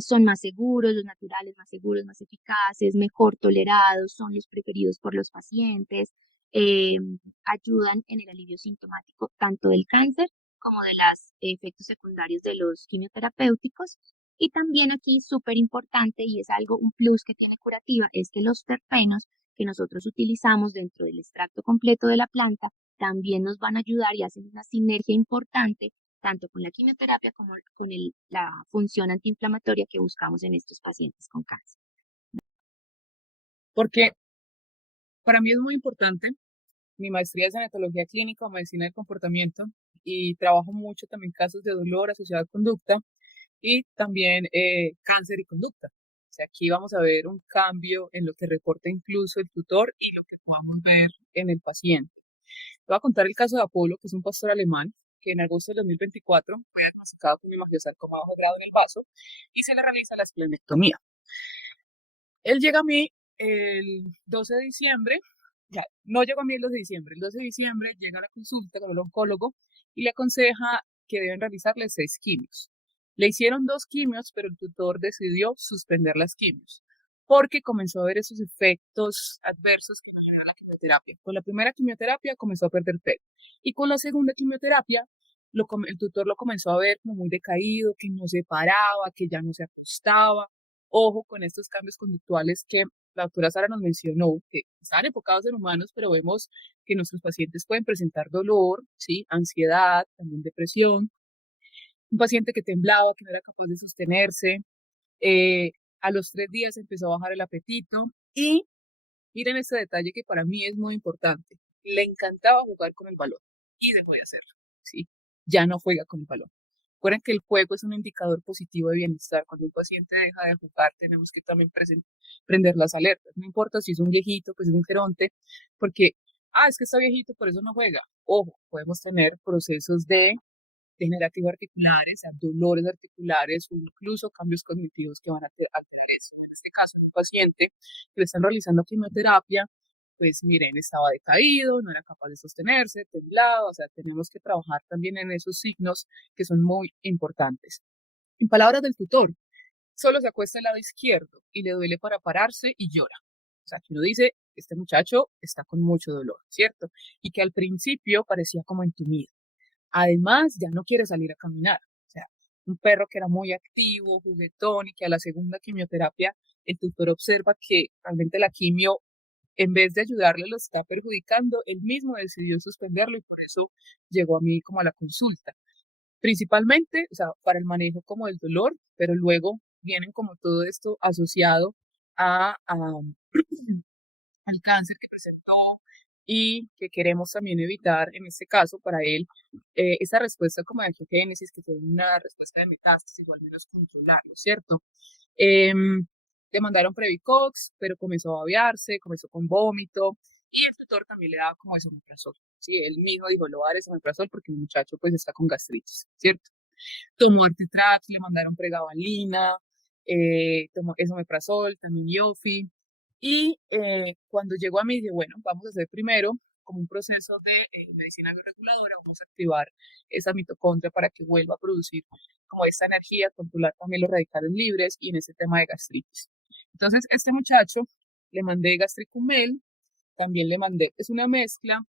Son más seguros, los naturales más seguros, más eficaces, mejor tolerados, son los preferidos por los pacientes, eh, ayudan en el alivio sintomático tanto del cáncer como de los efectos secundarios de los quimioterapéuticos. Y también aquí súper importante, y es algo, un plus que tiene curativa, es que los terpenos que nosotros utilizamos dentro del extracto completo de la planta también nos van a ayudar y hacen una sinergia importante tanto con la quimioterapia como con la función antiinflamatoria que buscamos en estos pacientes con cáncer. Porque para mí es muy importante. Mi maestría es en etología clínica o medicina del comportamiento y trabajo mucho también casos de dolor asociado a conducta y también cáncer y conducta. O sea, aquí vamos a ver un cambio en lo que reporta incluso el tutor y lo que podamos ver en el paciente. Voy a contar el caso de Apolo, que es un pastor alemán que en agosto del 2024 fue diagnosticado con hemangiosarcoma bajo grado en el vaso y se le realiza la esplenectomía. Él llega a mí el 12 de diciembre, ya, no llegó a mí el 12 de diciembre, el 12 de diciembre llega a la consulta con el oncólogo y le aconseja que deben realizarle 6 quimios. Le hicieron 2 quimios, pero el tutor decidió suspender las quimios porque comenzó a ver esos efectos adversos que nos genera la quimioterapia. Con la primera quimioterapia comenzó a perder pelo y con la segunda quimioterapia el tutor lo comenzó a ver como muy decaído, que no se paraba, que ya no se acostaba. Ojo con estos cambios conductuales que la doctora Sara nos mencionó, que están enfocados en humanos, pero vemos que nuestros pacientes pueden presentar dolor, ¿sí? Ansiedad, también depresión. Un paciente que temblaba, que no era capaz de sostenerse. eh, a los 3 días empezó a bajar el apetito. Y miren este detalle que para mí es muy importante. Le encantaba jugar con el balón y dejó de hacerlo, ¿sí? ya no juega con el balón. Recuerden que el juego es un indicador positivo de bienestar. Cuando un paciente deja de jugar, tenemos que también prender las alertas. No importa si es un viejito, pues es un geronte, porque, es que está viejito, por eso no juega. Ojo, podemos tener procesos de degenerativos articulares, o sea, dolores articulares o incluso cambios cognitivos que van a alterar eso. En este caso, un paciente que le están realizando quimioterapia, pues miren, estaba decaído, no era capaz de sostenerse, temblaba, o sea, tenemos que trabajar también en esos signos que son muy importantes. En palabras del tutor, solo se acuesta al lado izquierdo y le duele para pararse y llora. O sea, que uno dice, este muchacho está con mucho dolor, ¿cierto? Y que al principio parecía como entumido. Además, ya no quiere salir a caminar. O sea, un perro que era muy activo, juguetón y que a la segunda quimioterapia el tutor observa que realmente la quimio, en vez de ayudarle, lo está perjudicando. Él mismo decidió suspenderlo y por eso llegó a mí como a la consulta. Principalmente, o sea, para el manejo como del dolor, pero luego vienen como todo esto asociado a al cáncer que presentó y que queremos también evitar, en este caso, para él, esa respuesta como de angiogénesis, que tiene una respuesta de metástasis, o al menos controlarlo, ¿cierto? Le mandaron Previcox, pero comenzó a babearse, comenzó con vómito, y el tutor también le daba como esomeprazol, ¿sí? Él mismo dijo, lo va a dar esomeprazol porque el muchacho pues está con gastritis, ¿cierto? Tomó Artetrax, le mandaron pregabalina, tomó esomeprazol, también Yofi. Y cuando llegó a mí, dije, bueno, vamos a hacer primero como un proceso de medicina bioreguladora, vamos a activar esa mitocondria para que vuelva a producir como esta energía, controlar también los radicales libres y en ese tema de gastritis. Entonces, este muchacho le mandé gastricumel, también le mandé, es una mezcla,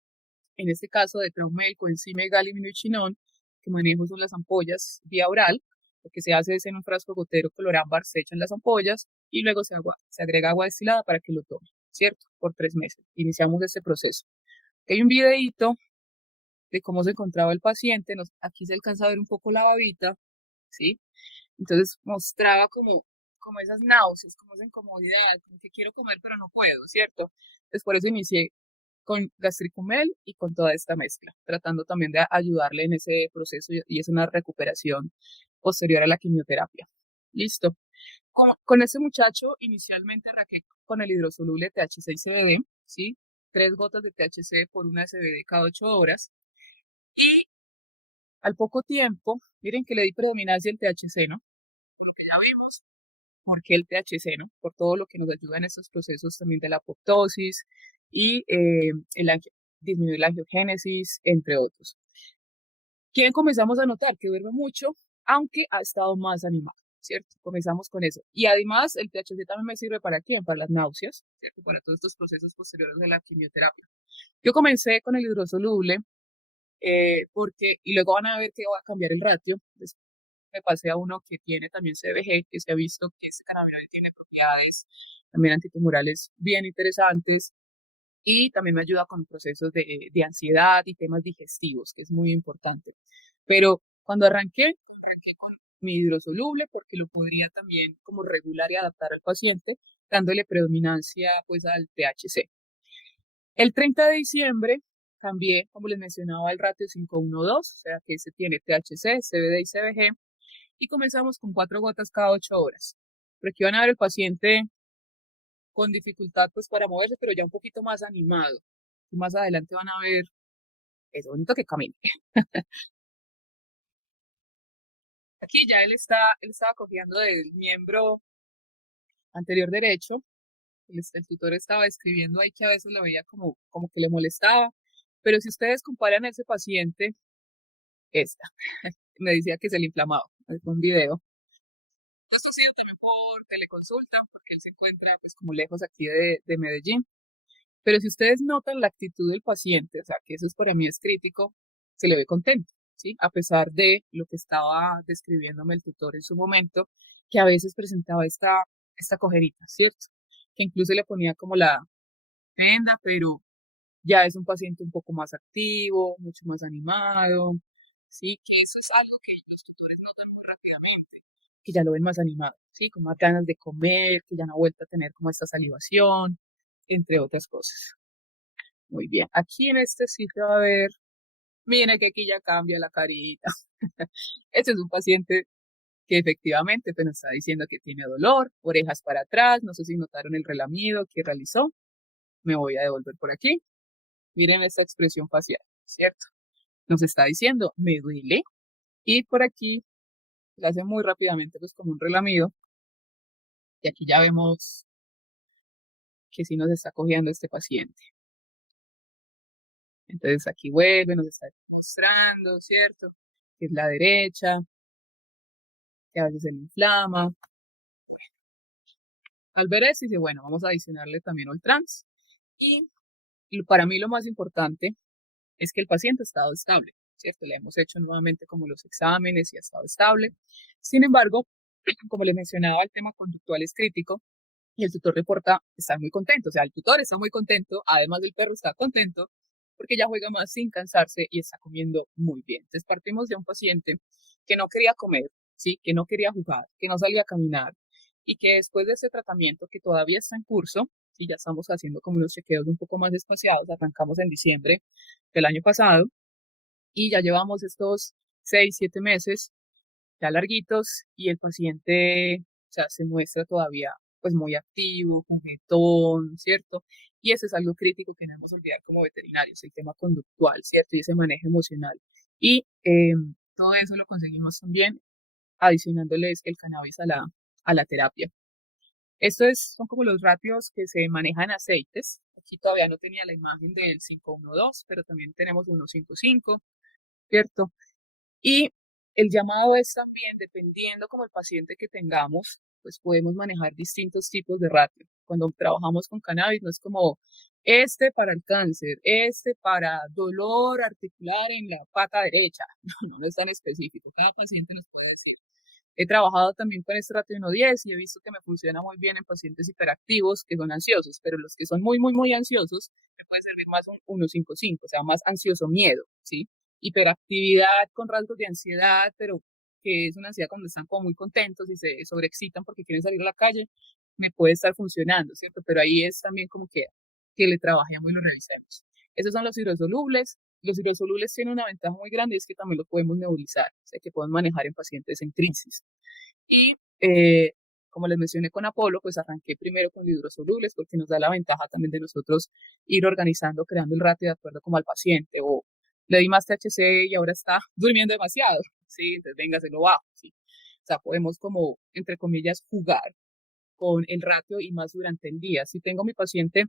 en este caso de Traumel, coenzima y galiminuchinón, que manejo son las ampollas vía oral. Lo que se hace es en un frasco gotero color ámbar, se echan las ampollas y luego se agrega agua destilada para que lo tome, ¿cierto? Por 3 meses. Iniciamos este proceso. Hay un videíto de cómo se encontraba el paciente. Aquí se alcanza a ver un poco la babita, ¿sí? Entonces mostraba como esas náuseas, como esa incomodidad, como que quiero comer pero no puedo, ¿cierto? Entonces por eso inicié con gastricumel y con toda esta mezcla, tratando también de ayudarle en ese proceso y es una recuperación posterior a la quimioterapia. Listo. Con ese muchacho inicialmente arranqué con el hidrosoluble THC y CBD, ¿sí? 3 gotas de THC por una de CBD cada 8 horas. Al poco tiempo, miren que le di predominancia al THC, ¿no? Porque ya vimos por qué el THC, ¿no? Por todo lo que nos ayuda en estos procesos también de la apoptosis y disminuir la angiogénesis, entre otros. ¿Quién comenzamos a notar? Que duerme mucho, aunque ha estado más animado, ¿cierto? Comenzamos con eso. Y además, el THC también me sirve para quién? Para las náuseas, ¿cierto? Para todos estos procesos posteriores de la quimioterapia. Yo comencé con el hidrosoluble y luego van a ver que va a cambiar el ratio. Después me pasé a uno que tiene también CBG, que se ha visto que este cannabinoide tiene propiedades también antitumorales bien interesantes y también me ayuda con procesos de ansiedad y temas digestivos, que es muy importante. Pero cuando arranqué con mi hidrosoluble porque lo podría también como regular y adaptar al paciente, dándole predominancia pues al THC. El 30 de diciembre cambié, como les mencionaba, el ratio 5-1-2, o sea que se tiene THC, CBD y CBG, y comenzamos con 4 gotas cada 8 horas. Pero aquí van a ver el paciente con dificultad pues para moverse, pero ya un poquito más animado. Y más adelante van a ver, es bonito que camine. Aquí ya él estaba cogiendo del miembro anterior derecho. El tutor estaba escribiendo ahí que a veces lo veía como que le molestaba. Pero si ustedes comparan a ese paciente, esta, me decía que se le inflamaba. Es un video. Esto ha sido también por teleconsulta, porque él se encuentra pues como lejos aquí de Medellín. Pero si ustedes notan la actitud del paciente, o sea, que eso para mí es crítico, se le ve contento, ¿sí? A pesar de lo que estaba describiéndome el tutor en su momento, que a veces presentaba esta cojerita, ¿cierto? Que incluso le ponía como la venda, pero ya es un paciente un poco más activo, mucho más animado, ¿sí? Que eso es algo que los tutores notan muy rápidamente, que ya lo ven más animado, ¿sí? Con más ganas de comer, que ya no ha vuelto a tener como esta salivación, entre otras cosas. Muy bien. Aquí en este sitio va a ver Mire que aquí ya cambia la carita. Este es un paciente que efectivamente pues, nos está diciendo que tiene dolor, orejas para atrás, no sé si notaron el relamido que realizó. Me voy a devolver por aquí. Miren esta expresión facial, ¿cierto? Nos está diciendo, me duele. Y por aquí le hace muy rápidamente pues como un relamido. Y aquí ya vemos que sí nos está cogiendo este paciente. Entonces aquí vuelve, nos está mostrando, ¿cierto? Que es la derecha, que a veces se le inflama. Al ver esto dice, bueno, vamos a adicionarle también Oltrans. Y para mí lo más importante es que el paciente ha estado estable, ¿cierto? Le hemos hecho nuevamente como los exámenes y ha estado estable. Sin embargo, como les mencionaba, el tema conductual es crítico y el tutor reporta estar muy contento. O sea, el tutor está muy contento, además del perro está contento porque ya juega más sin cansarse y está comiendo muy bien. Entonces partimos de un paciente que no quería comer, ¿sí? Que no quería jugar, que no salía a caminar y que después de ese tratamiento que todavía está en curso, y ya estamos haciendo como unos chequeos un poco más espaciados, arrancamos en diciembre del año pasado y ya llevamos estos 6, 7 meses ya larguitos y el paciente, o sea, se muestra todavía pues muy activo, juguetón, ¿cierto? Y eso es algo crítico que no debemos olvidar como veterinarios, el tema conductual, ¿cierto? Y ese manejo emocional. Y todo eso lo conseguimos también adicionándoles el cannabis a la terapia. Son como los ratios que se manejan en aceites. Aquí todavía no tenía la imagen del 512, pero también tenemos 155, ¿cierto? Y el llamado es también, dependiendo como el paciente que tengamos, pues podemos manejar distintos tipos de ratio. Cuando trabajamos con cannabis no es como este para el cáncer, este para dolor articular en la pata derecha. No, no es tan específico. Cada paciente nos... He trabajado también con este ratio 1:10 y he visto que me funciona muy bien en pacientes hiperactivos que son ansiosos, pero los que son muy, muy, muy ansiosos, me puede servir más un 155, o sea, más ansioso miedo, ¿sí? Hiperactividad con rasgos de ansiedad, pero que es una ansiedad cuando están como muy contentos y se sobreexcitan porque quieren salir a la calle, me puede estar funcionando, ¿cierto? Pero ahí es también como que le trabajemos y lo revisemos. Esos son los hidrosolubles. Los hidrosolubles tienen una ventaja muy grande y es que también lo podemos nebulizar, o sea, que podemos manejar en pacientes en crisis. Y como les mencioné con Apolo, pues arranqué primero con hidrosolubles porque nos da la ventaja también de nosotros ir organizando, creando el ratio de acuerdo como al paciente. O le di más THC y ahora está durmiendo demasiado, ¿sí? Entonces venga, se lo bajo, ¿sí? O sea, podemos como, entre comillas, jugar con el ratio y más durante el día. Si tengo mi paciente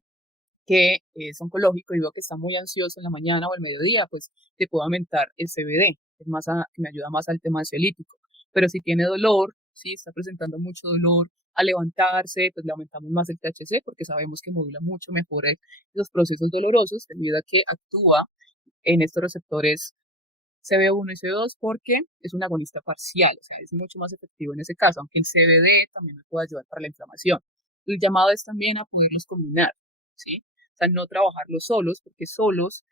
que es oncológico y veo que está muy ansioso en la mañana o el mediodía, pues le puedo aumentar el CBD, que me ayuda más al tema ansiolítico. Pero si tiene dolor, si está presentando mucho dolor a levantarse, pues le aumentamos más el THC porque sabemos que modula mucho mejor los procesos dolorosos debido a que actúa en estos receptores CB1 y CB2 porque es un agonista parcial, o sea, es mucho más efectivo en ese caso, aunque el CBD también me puede ayudar para la inflamación. El llamado es también a poderlos combinar, ¿sí? O sea, no trabajarlos solos, porque solos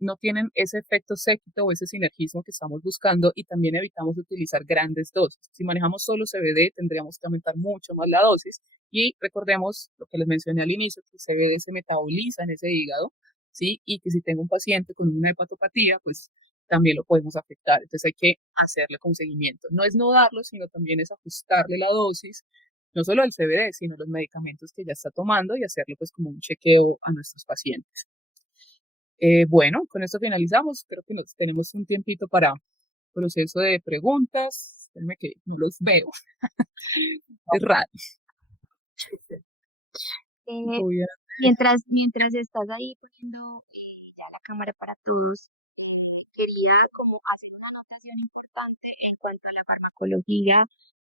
no tienen ese efecto séquito o ese sinergismo que estamos buscando y también evitamos utilizar grandes dosis. Si manejamos solo CBD, tendríamos que aumentar mucho más la dosis y recordemos lo que les mencioné al inicio, que el CBD se metaboliza en ese hígado, ¿sí? Y que si tengo un paciente con una hepatopatía, pues también lo podemos afectar. Entonces hay que hacerle con seguimiento. No es no darlo, sino también es ajustarle la dosis, no solo el CBD, sino los medicamentos que ya está tomando y hacerle pues como un chequeo a nuestros pacientes. Bueno, con esto finalizamos. Creo que nos tenemos un tiempito para proceso de preguntas. Espérenme que no los veo. Es raro. Eh, Voy a... mientras estás ahí poniendo ya la cámara para todos, quería como hacer una anotación importante en cuanto a la farmacología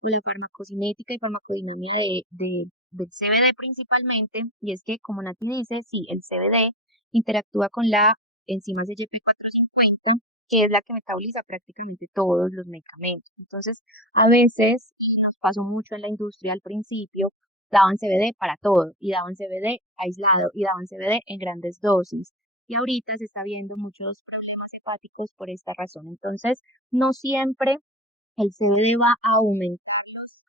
o la farmacocinética y farmacodinámica del CBD principalmente, y es que como Nati dice, sí, el CBD interactúa con la enzima CYP450, que es la que metaboliza prácticamente todos los medicamentos. Entonces, a veces, y nos pasó mucho en la industria al principio, daban CBD para todo, y daban CBD aislado, y daban CBD en grandes dosis. Y ahorita se está viendo muchos problemas hepáticos por esta razón. Entonces, no siempre el CBD va a aumentar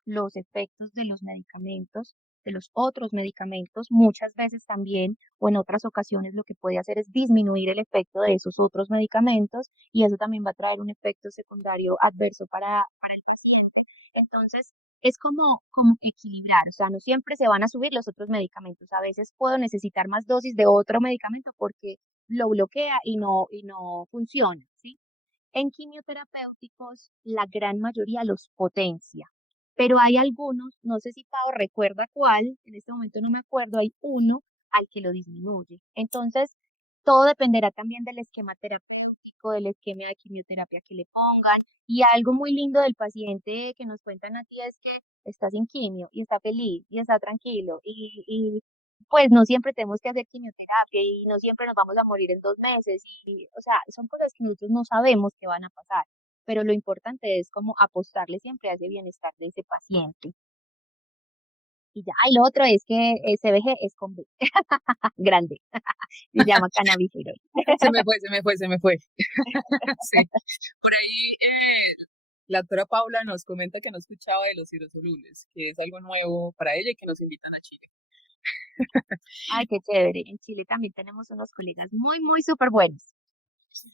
los efectos de los medicamentos, de los otros medicamentos, muchas veces también o en otras ocasiones lo que puede hacer es disminuir el efecto de esos otros medicamentos y eso también va a traer un efecto secundario adverso para el paciente. Entonces, es como equilibrar, o sea, no siempre se van a subir los otros medicamentos. A veces puedo necesitar más dosis de otro medicamento porque lo bloquea y no funciona, ¿sí? En quimioterapéuticos, la gran mayoría los potencia, pero hay algunos, no sé si Pau recuerda cuál, en este momento no me acuerdo, hay uno al que lo disminuye. Entonces, todo dependerá también del esquema terapéutico, del esquema de quimioterapia que le pongan. Y algo muy lindo del paciente que nos cuentan a ti es que está sin quimio y está feliz y está tranquilo y pues no siempre tenemos que hacer quimioterapia y no siempre nos vamos a morir en 2 meses y, o sea, son cosas que nosotros no sabemos que van a pasar, pero lo importante es como apostarle siempre a ese bienestar de ese paciente. Y ya, y lo otro es que CBG es con B, grande, se llama cannabiferol. Se me fue. Sí. Por ahí la doctora Paula nos comenta que no escuchaba de los hidrosolubles, que es algo nuevo para ella y que nos invitan a Chile. Ay, qué chévere. En Chile también tenemos unos colegas muy súper buenos.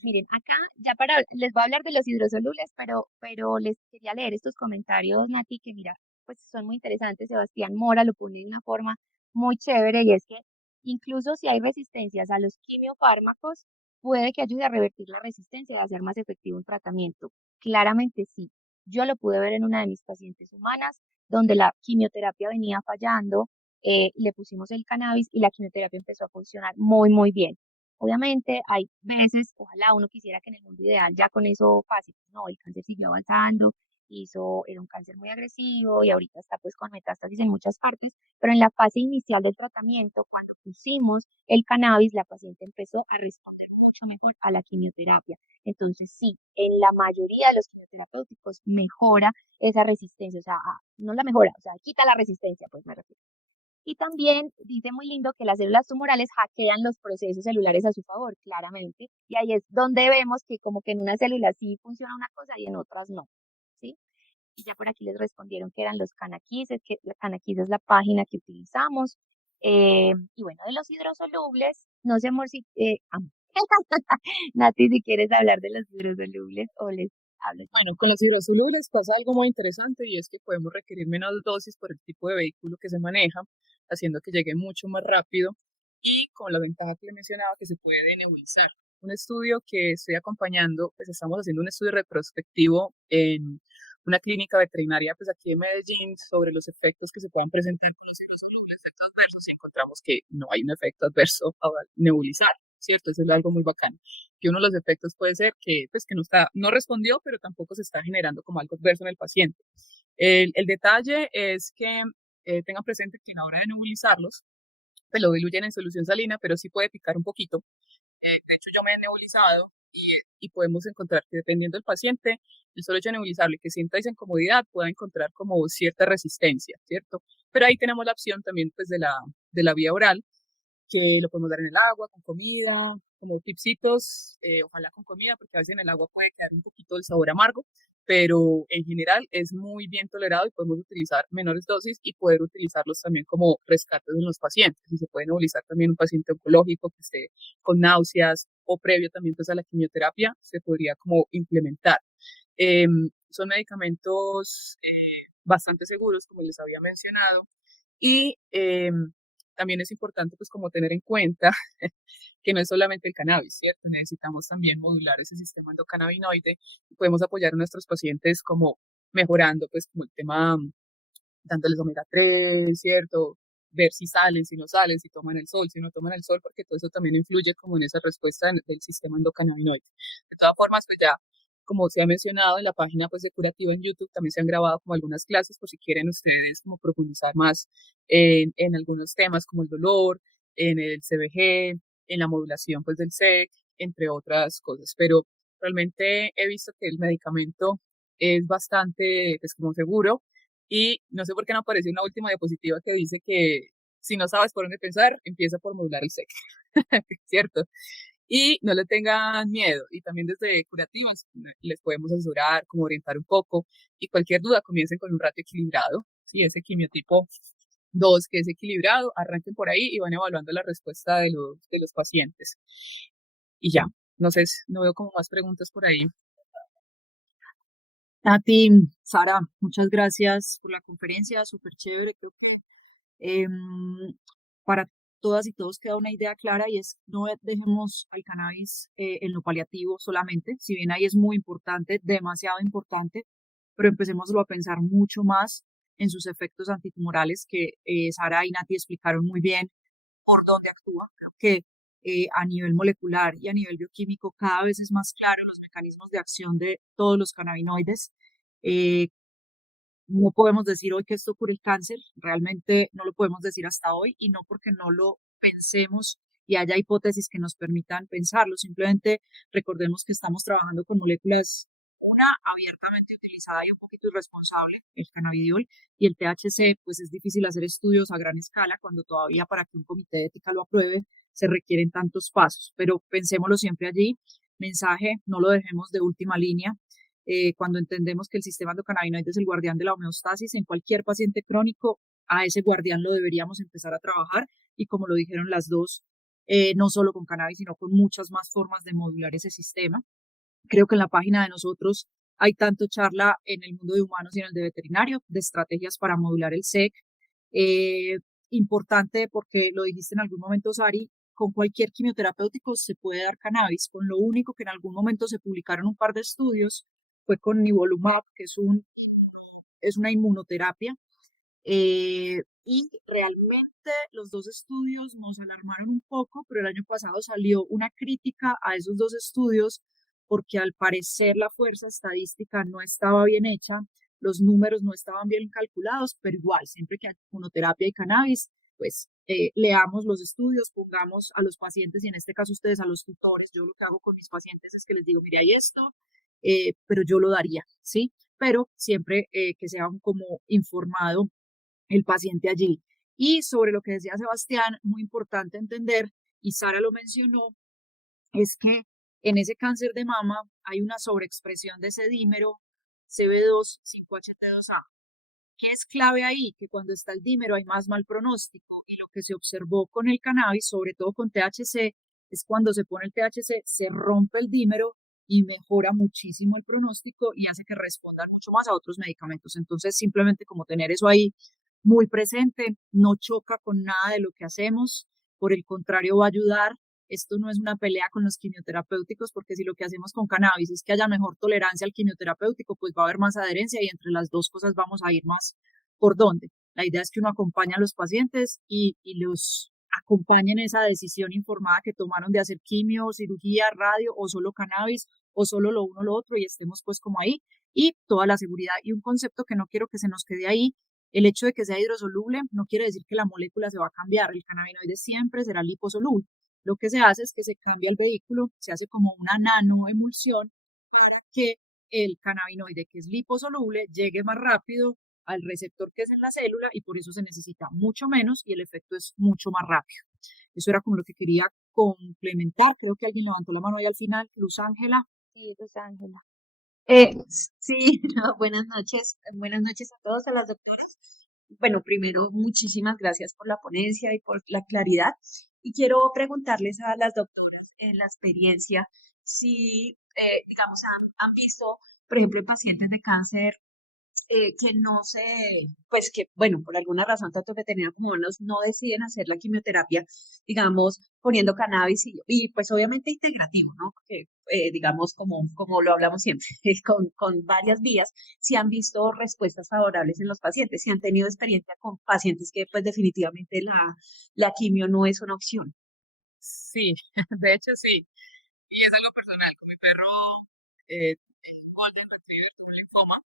Miren, acá ya les voy a hablar de los hidrosolubles, pero les quería leer estos comentarios, Nati, que mira, pues son muy interesantes. Sebastián Mora lo pone de una forma muy chévere y es que incluso si hay resistencias a los quimiofármacos, puede que ayude a revertir la resistencia y a hacer más efectivo un tratamiento. Claramente sí. Yo lo pude ver en una de mis pacientes humanas, donde la quimioterapia venía fallando, le pusimos el cannabis y la quimioterapia empezó a funcionar muy bien. Obviamente hay veces, ojalá uno quisiera que en el mundo ideal ya con eso fácil, no, el cáncer siguió avanzando, era un cáncer muy agresivo y ahorita está pues con metástasis en muchas partes, pero en la fase inicial del tratamiento, cuando pusimos el cannabis, la paciente empezó a responder mucho mejor a la quimioterapia. Entonces sí, en la mayoría de los quimioterapéuticos mejora esa resistencia, o sea, no la mejora, o sea, quita la resistencia, pues me refiero. Y también dice muy lindo que las células tumorales hackean los procesos celulares a su favor, claramente. Y ahí es donde vemos que como que en una célula sí funciona una cosa y en otras no, ¿sí? Y ya por aquí les respondieron que eran los canaquises, que la canaquis es la página que utilizamos. Y bueno, de los hidrosolubles, no sé, amor, si, Nati, si quieres hablar de los hidrosolubles o les hablo. Bueno, con los hidrosolubles pasa algo muy interesante y es que podemos requerir menos dosis por el tipo de vehículo que se maneja, haciendo que llegue mucho más rápido y con la ventaja que le mencionaba que se puede nebulizar. Un estudio que estoy acompañando, pues estamos haciendo un estudio retrospectivo en una clínica veterinaria pues aquí en Medellín sobre los efectos que se puedan presentar con los hidrosolubles, efectos adversos y encontramos que no hay un efecto adverso al nebulizar, ¿cierto? Eso es algo muy bacano. Que uno de los efectos puede ser que, pues, que no respondió, pero tampoco se está generando como algo adverso en el paciente. El detalle es que tengan presente que a la hora de nebulizarlos, pues lo diluyen en solución salina, pero sí puede picar un poquito. De hecho, yo me he nebulizado y podemos encontrar que dependiendo del paciente, el solo hecho de nebulizarlo y que sienta esa incomodidad, pueda encontrar como cierta resistencia, ¿cierto? Pero ahí tenemos la opción también pues de la vía oral, que lo podemos dar en el agua, con comida, como tipsitos, ojalá con comida, porque a veces en el agua puede quedar un poquito el sabor amargo, pero en general es muy bien tolerado y podemos utilizar menores dosis y poder utilizarlos también como rescates en los pacientes. Y se puede nebulizar también un paciente oncológico que esté con náuseas o previo también pues a la quimioterapia, se podría como implementar. Son medicamentos bastante seguros, como les había mencionado, y también es importante pues como tener en cuenta que no es solamente el cannabis, ¿cierto? Necesitamos también modular ese sistema endocannabinoide y podemos apoyar a nuestros pacientes como mejorando pues como el tema dándoles omega 3, ¿cierto? Ver si salen, si no salen, si toman el sol, si no toman el sol, porque todo eso también influye como en esa respuesta del sistema endocannabinoide. De todas formas, pues ya, como se ha mencionado en la página pues de Curativa en YouTube, también se han grabado como algunas clases por si quieren ustedes como profundizar más en algunos temas como el dolor, en el CBG, en la modulación pues del SEC, entre otras cosas. Pero realmente he visto que el medicamento es bastante pues como seguro y no sé por qué no apareció una última diapositiva que dice que si no sabes por dónde pensar, empieza por modular el SEC, ¿cierto? Y no le tengan miedo. Y también desde curativas les podemos asesorar, como orientar un poco. Y cualquier duda, comiencen con un ratio equilibrado, ¿sí? Ese quimiotipo dos, que es equilibrado, arranquen por ahí y van evaluando la respuesta de los pacientes. Y ya, no sé, no veo como más preguntas por ahí. A ti, Sara, muchas gracias por la conferencia, súper chévere. Creo que para todas y todos queda una idea clara y es no dejemos al cannabis en lo paliativo solamente, si bien ahí es muy importante, demasiado importante, pero empecémoslo a pensar mucho más en sus efectos antitumorales que Sara y Nati explicaron muy bien por dónde actúa. Creo que a nivel molecular y a nivel bioquímico cada vez es más claro los mecanismos de acción de todos los cannabinoides. Eh, no podemos decir hoy que esto cura el cáncer, realmente no lo podemos decir hasta hoy y no porque no lo pensemos y haya hipótesis que nos permitan pensarlo, simplemente recordemos que estamos trabajando con moléculas, una abiertamente utilizada y un poquito irresponsable, el cannabidiol, y el THC, pues es difícil hacer estudios a gran escala cuando todavía para que un comité de ética lo apruebe se requieren tantos pasos, pero pensémoslo siempre allí. Mensaje, no lo dejemos de última línea, cuando entendemos que el sistema endocannabinoide es el guardián de la homeostasis en cualquier paciente crónico, a ese guardián lo deberíamos empezar a trabajar y como lo dijeron las dos, no solo con cannabis, sino con muchas más formas de modular ese sistema. Creo que en la página de nosotros hay tanto charla en el mundo de humanos y en el de veterinario, de estrategias para modular el SEC. Importante porque lo dijiste en algún momento, Sari, con cualquier quimioterapéutico se puede dar cannabis, con lo único que en algún momento se publicaron un par de estudios fue con nivolumab, que es una inmunoterapia, y realmente los dos estudios nos alarmaron un poco, pero el año pasado salió una crítica a esos dos estudios porque al parecer la fuerza estadística no estaba bien hecha, los números no estaban bien calculados, pero igual, siempre que hay inmunoterapia y cannabis, pues leamos los estudios, pongamos a los pacientes y en este caso ustedes a los tutores. Yo lo que hago con mis pacientes es que les digo, mire, hay esto, pero yo lo daría, ¿sí? Pero siempre que sea como informado el paciente allí. Y sobre lo que decía Sebastián, muy importante entender, y Sara lo mencionó, es que en ese cáncer de mama hay una sobreexpresión de ese dímero CB2 5HT2A. ¿Qué es clave ahí? Que cuando está el dímero hay más mal pronóstico y lo que se observó con el cannabis, sobre todo con THC, es cuando se pone el THC, se rompe el dímero y mejora muchísimo el pronóstico y hace que respondan mucho más a otros medicamentos. Entonces, simplemente como tener eso ahí muy presente, no choca con nada de lo que hacemos, por el contrario va a ayudar. Esto no es una pelea con los quimioterapéuticos, porque si lo que hacemos con cannabis es que haya mejor tolerancia al quimioterapéutico, pues va a haber más adherencia y entre las dos cosas vamos a ir más por dónde. La idea es que uno acompañe a los pacientes y los acompañe en esa decisión informada que tomaron de hacer quimio, cirugía, radio o solo cannabis o solo lo uno o lo otro y estemos pues como ahí y toda la seguridad. Y un concepto que no quiero que se nos quede ahí, el hecho de que sea hidrosoluble no quiere decir que la molécula se va a cambiar, el cannabinoide siempre será liposoluble. Lo que se hace es que se cambia el vehículo, se hace como una nanoemulsión que el cannabinoide, que es liposoluble, llegue más rápido al receptor que es en la célula y por eso se necesita mucho menos y el efecto es mucho más rápido. Eso era como lo que quería complementar. Creo que alguien levantó la mano ahí al final. Luz Ángela. Sí, Luz Ángela. Eh, sí, no, buenas noches a todos, a las doctoras. Bueno, primero, muchísimas gracias por la ponencia y por la claridad. Y quiero preguntarles a las doctoras, en la experiencia, si, digamos, han visto, por ejemplo, en pacientes de cáncer que no se, pues que, bueno, por alguna razón, tanto veterinario como humanos no deciden hacer la quimioterapia, digamos, poniendo cannabis y pues obviamente integrativo, ¿no? Porque, digamos, como lo hablamos siempre, con varias vías, si han visto respuestas favorables en los pacientes, si han tenido experiencia con pacientes que pues definitivamente la quimio no es una opción. Sí, de hecho sí. Y es algo personal. Con mi perro Golden Retriever tuvo linfoma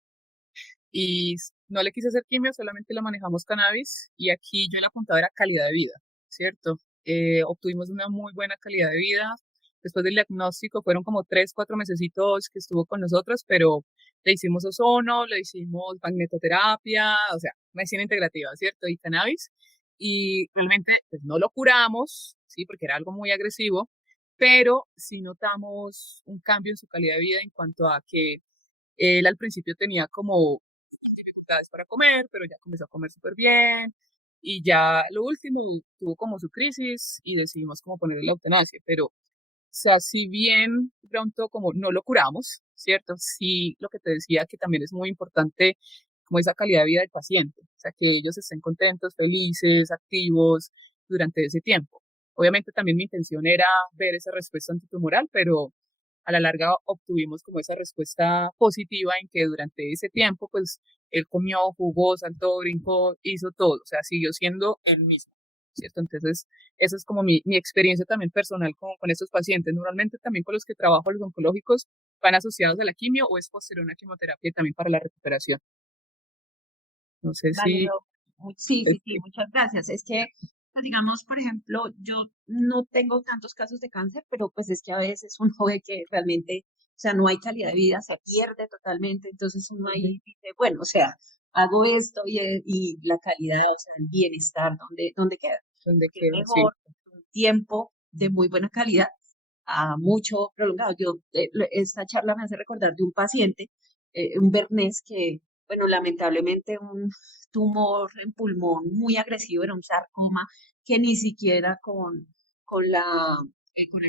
y no le quise hacer quimio, solamente le manejamos cannabis y aquí yo le apuntaba era calidad de vida, ¿cierto? Obtuvimos una muy buena calidad de vida. Después del diagnóstico fueron como 3, 4 mesecitos que estuvo con nosotros, pero le hicimos ozono, le hicimos magnetoterapia, o sea, medicina integrativa, ¿cierto? Y cannabis. Y realmente pues, no lo curamos, ¿sí? Porque era algo muy agresivo, pero sí notamos un cambio en su calidad de vida en cuanto a que él al principio tenía como dificultades para comer, pero ya comenzó a comer súper bien, y ya lo último tuvo como su crisis y decidimos como ponerle la eutanasia, pero o sea, si bien pronto como no lo curamos, ¿cierto? Sí, lo que te decía que también es muy importante como esa calidad de vida del paciente, o sea, que ellos estén contentos, felices, activos durante ese tiempo. Obviamente también mi intención era ver esa respuesta antitumoral, pero a la larga obtuvimos como esa respuesta positiva en que durante ese tiempo, pues él comió, jugó, saltó, brincó, hizo todo, o sea, siguió siendo el mismo, ¿cierto? Entonces, esa es como mi experiencia también personal con estos pacientes. Normalmente también con los que trabajo, los oncológicos, van asociados a la quimio o es posterior a una quimioterapia también para la recuperación. No sé Vale, si... sí, eh, sí, sí, muchas gracias. Es que, pues, digamos, por ejemplo, yo no tengo tantos casos de cáncer, pero pues es que a veces uno ve que realmente, o sea, no hay calidad de vida, se pierde totalmente, entonces uno Ujú. ahí dice, bueno, o sea, hago esto y la calidad, o sea, el bienestar, ¿dónde queda? Donde Porque es queda, sí. mejor un tiempo de muy buena calidad a mucho prolongado. Esta charla me hace recordar de un paciente, un bernés que, bueno, lamentablemente un tumor en pulmón muy agresivo, era un sarcoma que ni siquiera con con el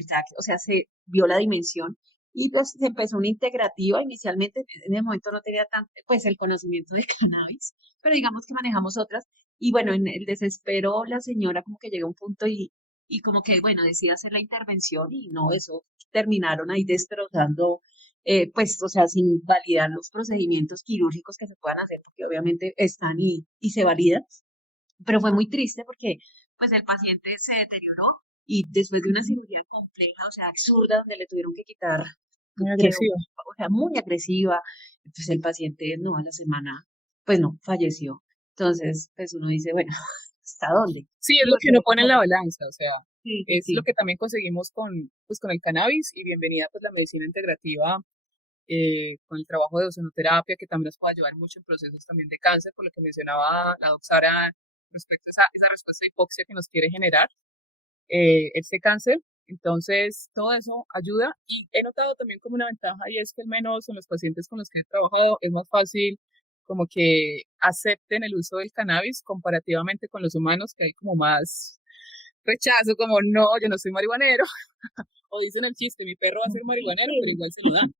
TAC, o sea, se vio la dimensión y pues se empezó una integrativa. Inicialmente, en el momento no tenía tan, pues el conocimiento de cannabis, pero digamos que manejamos otras. Y bueno, en el desespero, la señora como que llega a un punto y como que, bueno, decía hacer la intervención y no, eso terminaron ahí destrozando, pues, o sea, sin validar los procedimientos quirúrgicos que se puedan hacer, porque obviamente están y se validan, pero fue muy triste porque, pues, el paciente se deterioró y después de una Ujú. cirugía compleja, o sea, absurda, donde le tuvieron que quitar, Muy quedó, agresiva. o sea, muy agresiva, pues el paciente, no, a la semana, pues no, falleció. Entonces, pues uno dice, bueno, ¿hasta dónde? Sí, es lo Digo, que uno pone en la balanza, o sea, sí, sí, es lo sí. que también conseguimos pues, con el cannabis y bienvenida pues la medicina integrativa con el trabajo de ozonoterapia, que también nos puede ayudar mucho en procesos también de cáncer, por lo que mencionaba la doctora respecto a esa respuesta de hipoxia que nos quiere generar este cáncer. Entonces, todo eso ayuda y he notado también como una ventaja y es que al menos en los pacientes con los que he trabajado es más fácil como que acepten el uso del cannabis comparativamente con los humanos, que hay como más rechazo, como no, yo no soy marihuanero, o dicen el chiste, mi perro va a ser marihuanero, pero Sí, igual se lo dan,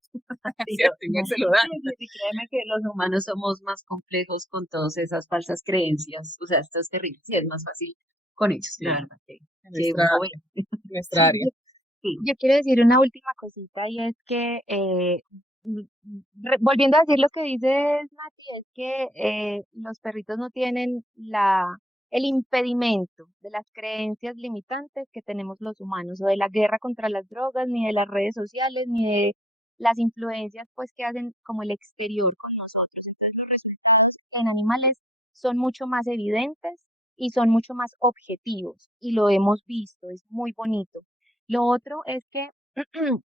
sí, ¿cierto? Igual se lo dan. sí, sí, sí, créeme que los humanos somos más complejos con todas esas falsas creencias. O sea, esto es terrible. Sí, es más fácil con ellos, la Sí, verdad, en que uno ve. nuestra área. Yo, Sí, yo quiero decir una última cosita y es que, volviendo a decir lo que dices, Nati, es que los perritos no tienen el impedimento de las creencias limitantes que tenemos los humanos, o de la guerra contra las drogas, ni de las redes sociales, ni de las influencias pues que hacen como el exterior con nosotros. Entonces los resultados en animales son mucho más evidentes y son mucho más objetivos y lo hemos visto, es muy bonito. Lo otro es que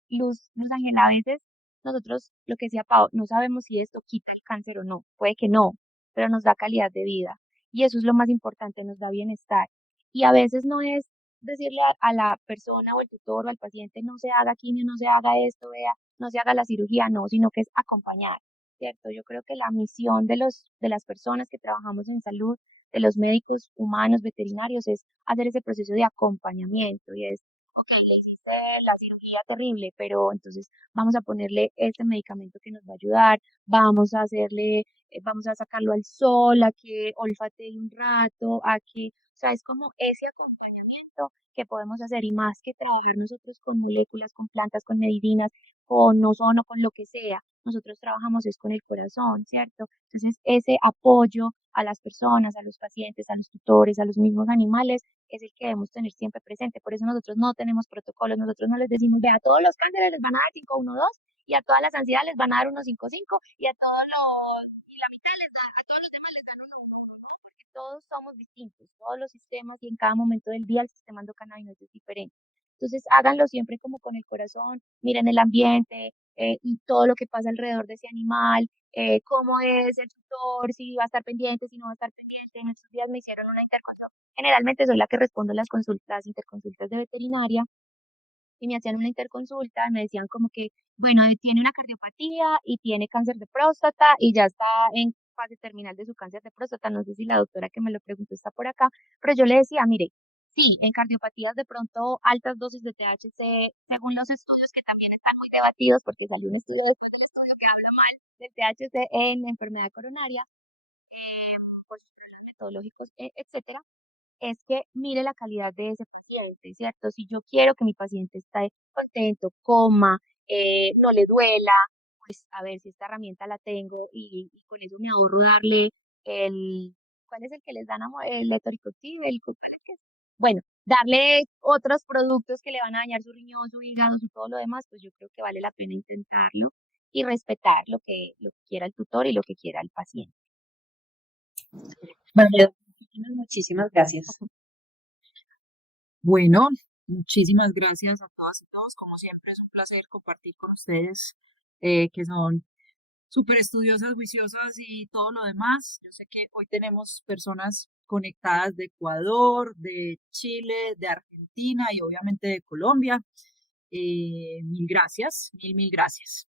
Luz Ángel, a veces nosotros, lo que decía Pau, no sabemos si esto quita el cáncer o no, puede que no, pero nos da calidad de vida y eso es lo más importante, nos da bienestar. Y a veces no es decirle a la persona o el tutor o al paciente no se haga quimio, no se haga esto, vea, no se haga la cirugía, no, sino que es acompañar, ¿cierto? Yo creo que la misión de las personas que trabajamos en salud, de los médicos humanos, veterinarios, es hacer ese proceso de acompañamiento y es, ok, le hiciste la cirugía terrible, pero entonces vamos a ponerle este medicamento que nos va a ayudar, vamos a hacerle, vamos a sacarlo al sol, a que olfatee un rato, a que, o sea, es como ese acompañamiento que podemos hacer y más que trabajar nosotros con moléculas, con plantas, con medicinas, con ozono, con lo que sea, nosotros trabajamos es con el corazón, ¿cierto? Entonces, ese apoyo a las personas, a los pacientes, a los tutores, a los mismos animales, es el que debemos tener siempre presente. Por eso nosotros no tenemos protocolos, nosotros no les decimos, vea, a todos los cánceres les van a dar 512 y a todas las ansiedades les van a dar 155 y a todos los, y la mitad les da, a todos los demás les dan 111, ¿no? Porque todos somos distintos, todos los sistemas y en cada momento del día el sistema endocannabinoide es diferente. Entonces háganlo siempre como con el corazón, miren el ambiente y todo lo que pasa alrededor de ese animal, cómo es el tutor, si va a estar pendiente, si no va a estar pendiente. En estos días me hicieron una interconsulta. Generalmente soy la que respondo las consultas, las interconsultas de veterinaria y me hacían una interconsulta y me decían como que, bueno, tiene una cardiopatía y tiene cáncer de próstata y ya está fase terminal de su cáncer de próstata. No sé si la doctora que me lo preguntó está por acá, pero yo le decía, mire, sí, en cardiopatías de pronto altas dosis de THC, según los estudios que también están muy debatidos, porque salió un estudio que habla mal del THC en enfermedad coronaria, por sus problemas metodológicos, etcétera, es que mire la calidad de ese paciente, ¿cierto? Si yo quiero que mi paciente esté contento, coma, no le duela, pues a ver si esta herramienta la tengo y con eso me ahorro darle el, ¿cuál es el que les dan? El etoricoxib, ¿qué es? Bueno, darle otros productos que le van a dañar su riñón, su hígado, su todo lo demás, pues yo creo que vale la pena intentarlo y respetar lo que quiera el tutor y lo que quiera el paciente. Vale, muchísimas gracias. Bueno, muchísimas gracias a todas y todos. Como siempre, es un placer compartir con ustedes, que son súper estudiosas, juiciosas y todo lo demás. Yo sé que hoy tenemos personas conectadas de Ecuador, de Chile, de Argentina y obviamente de Colombia. Mil gracias, mil gracias.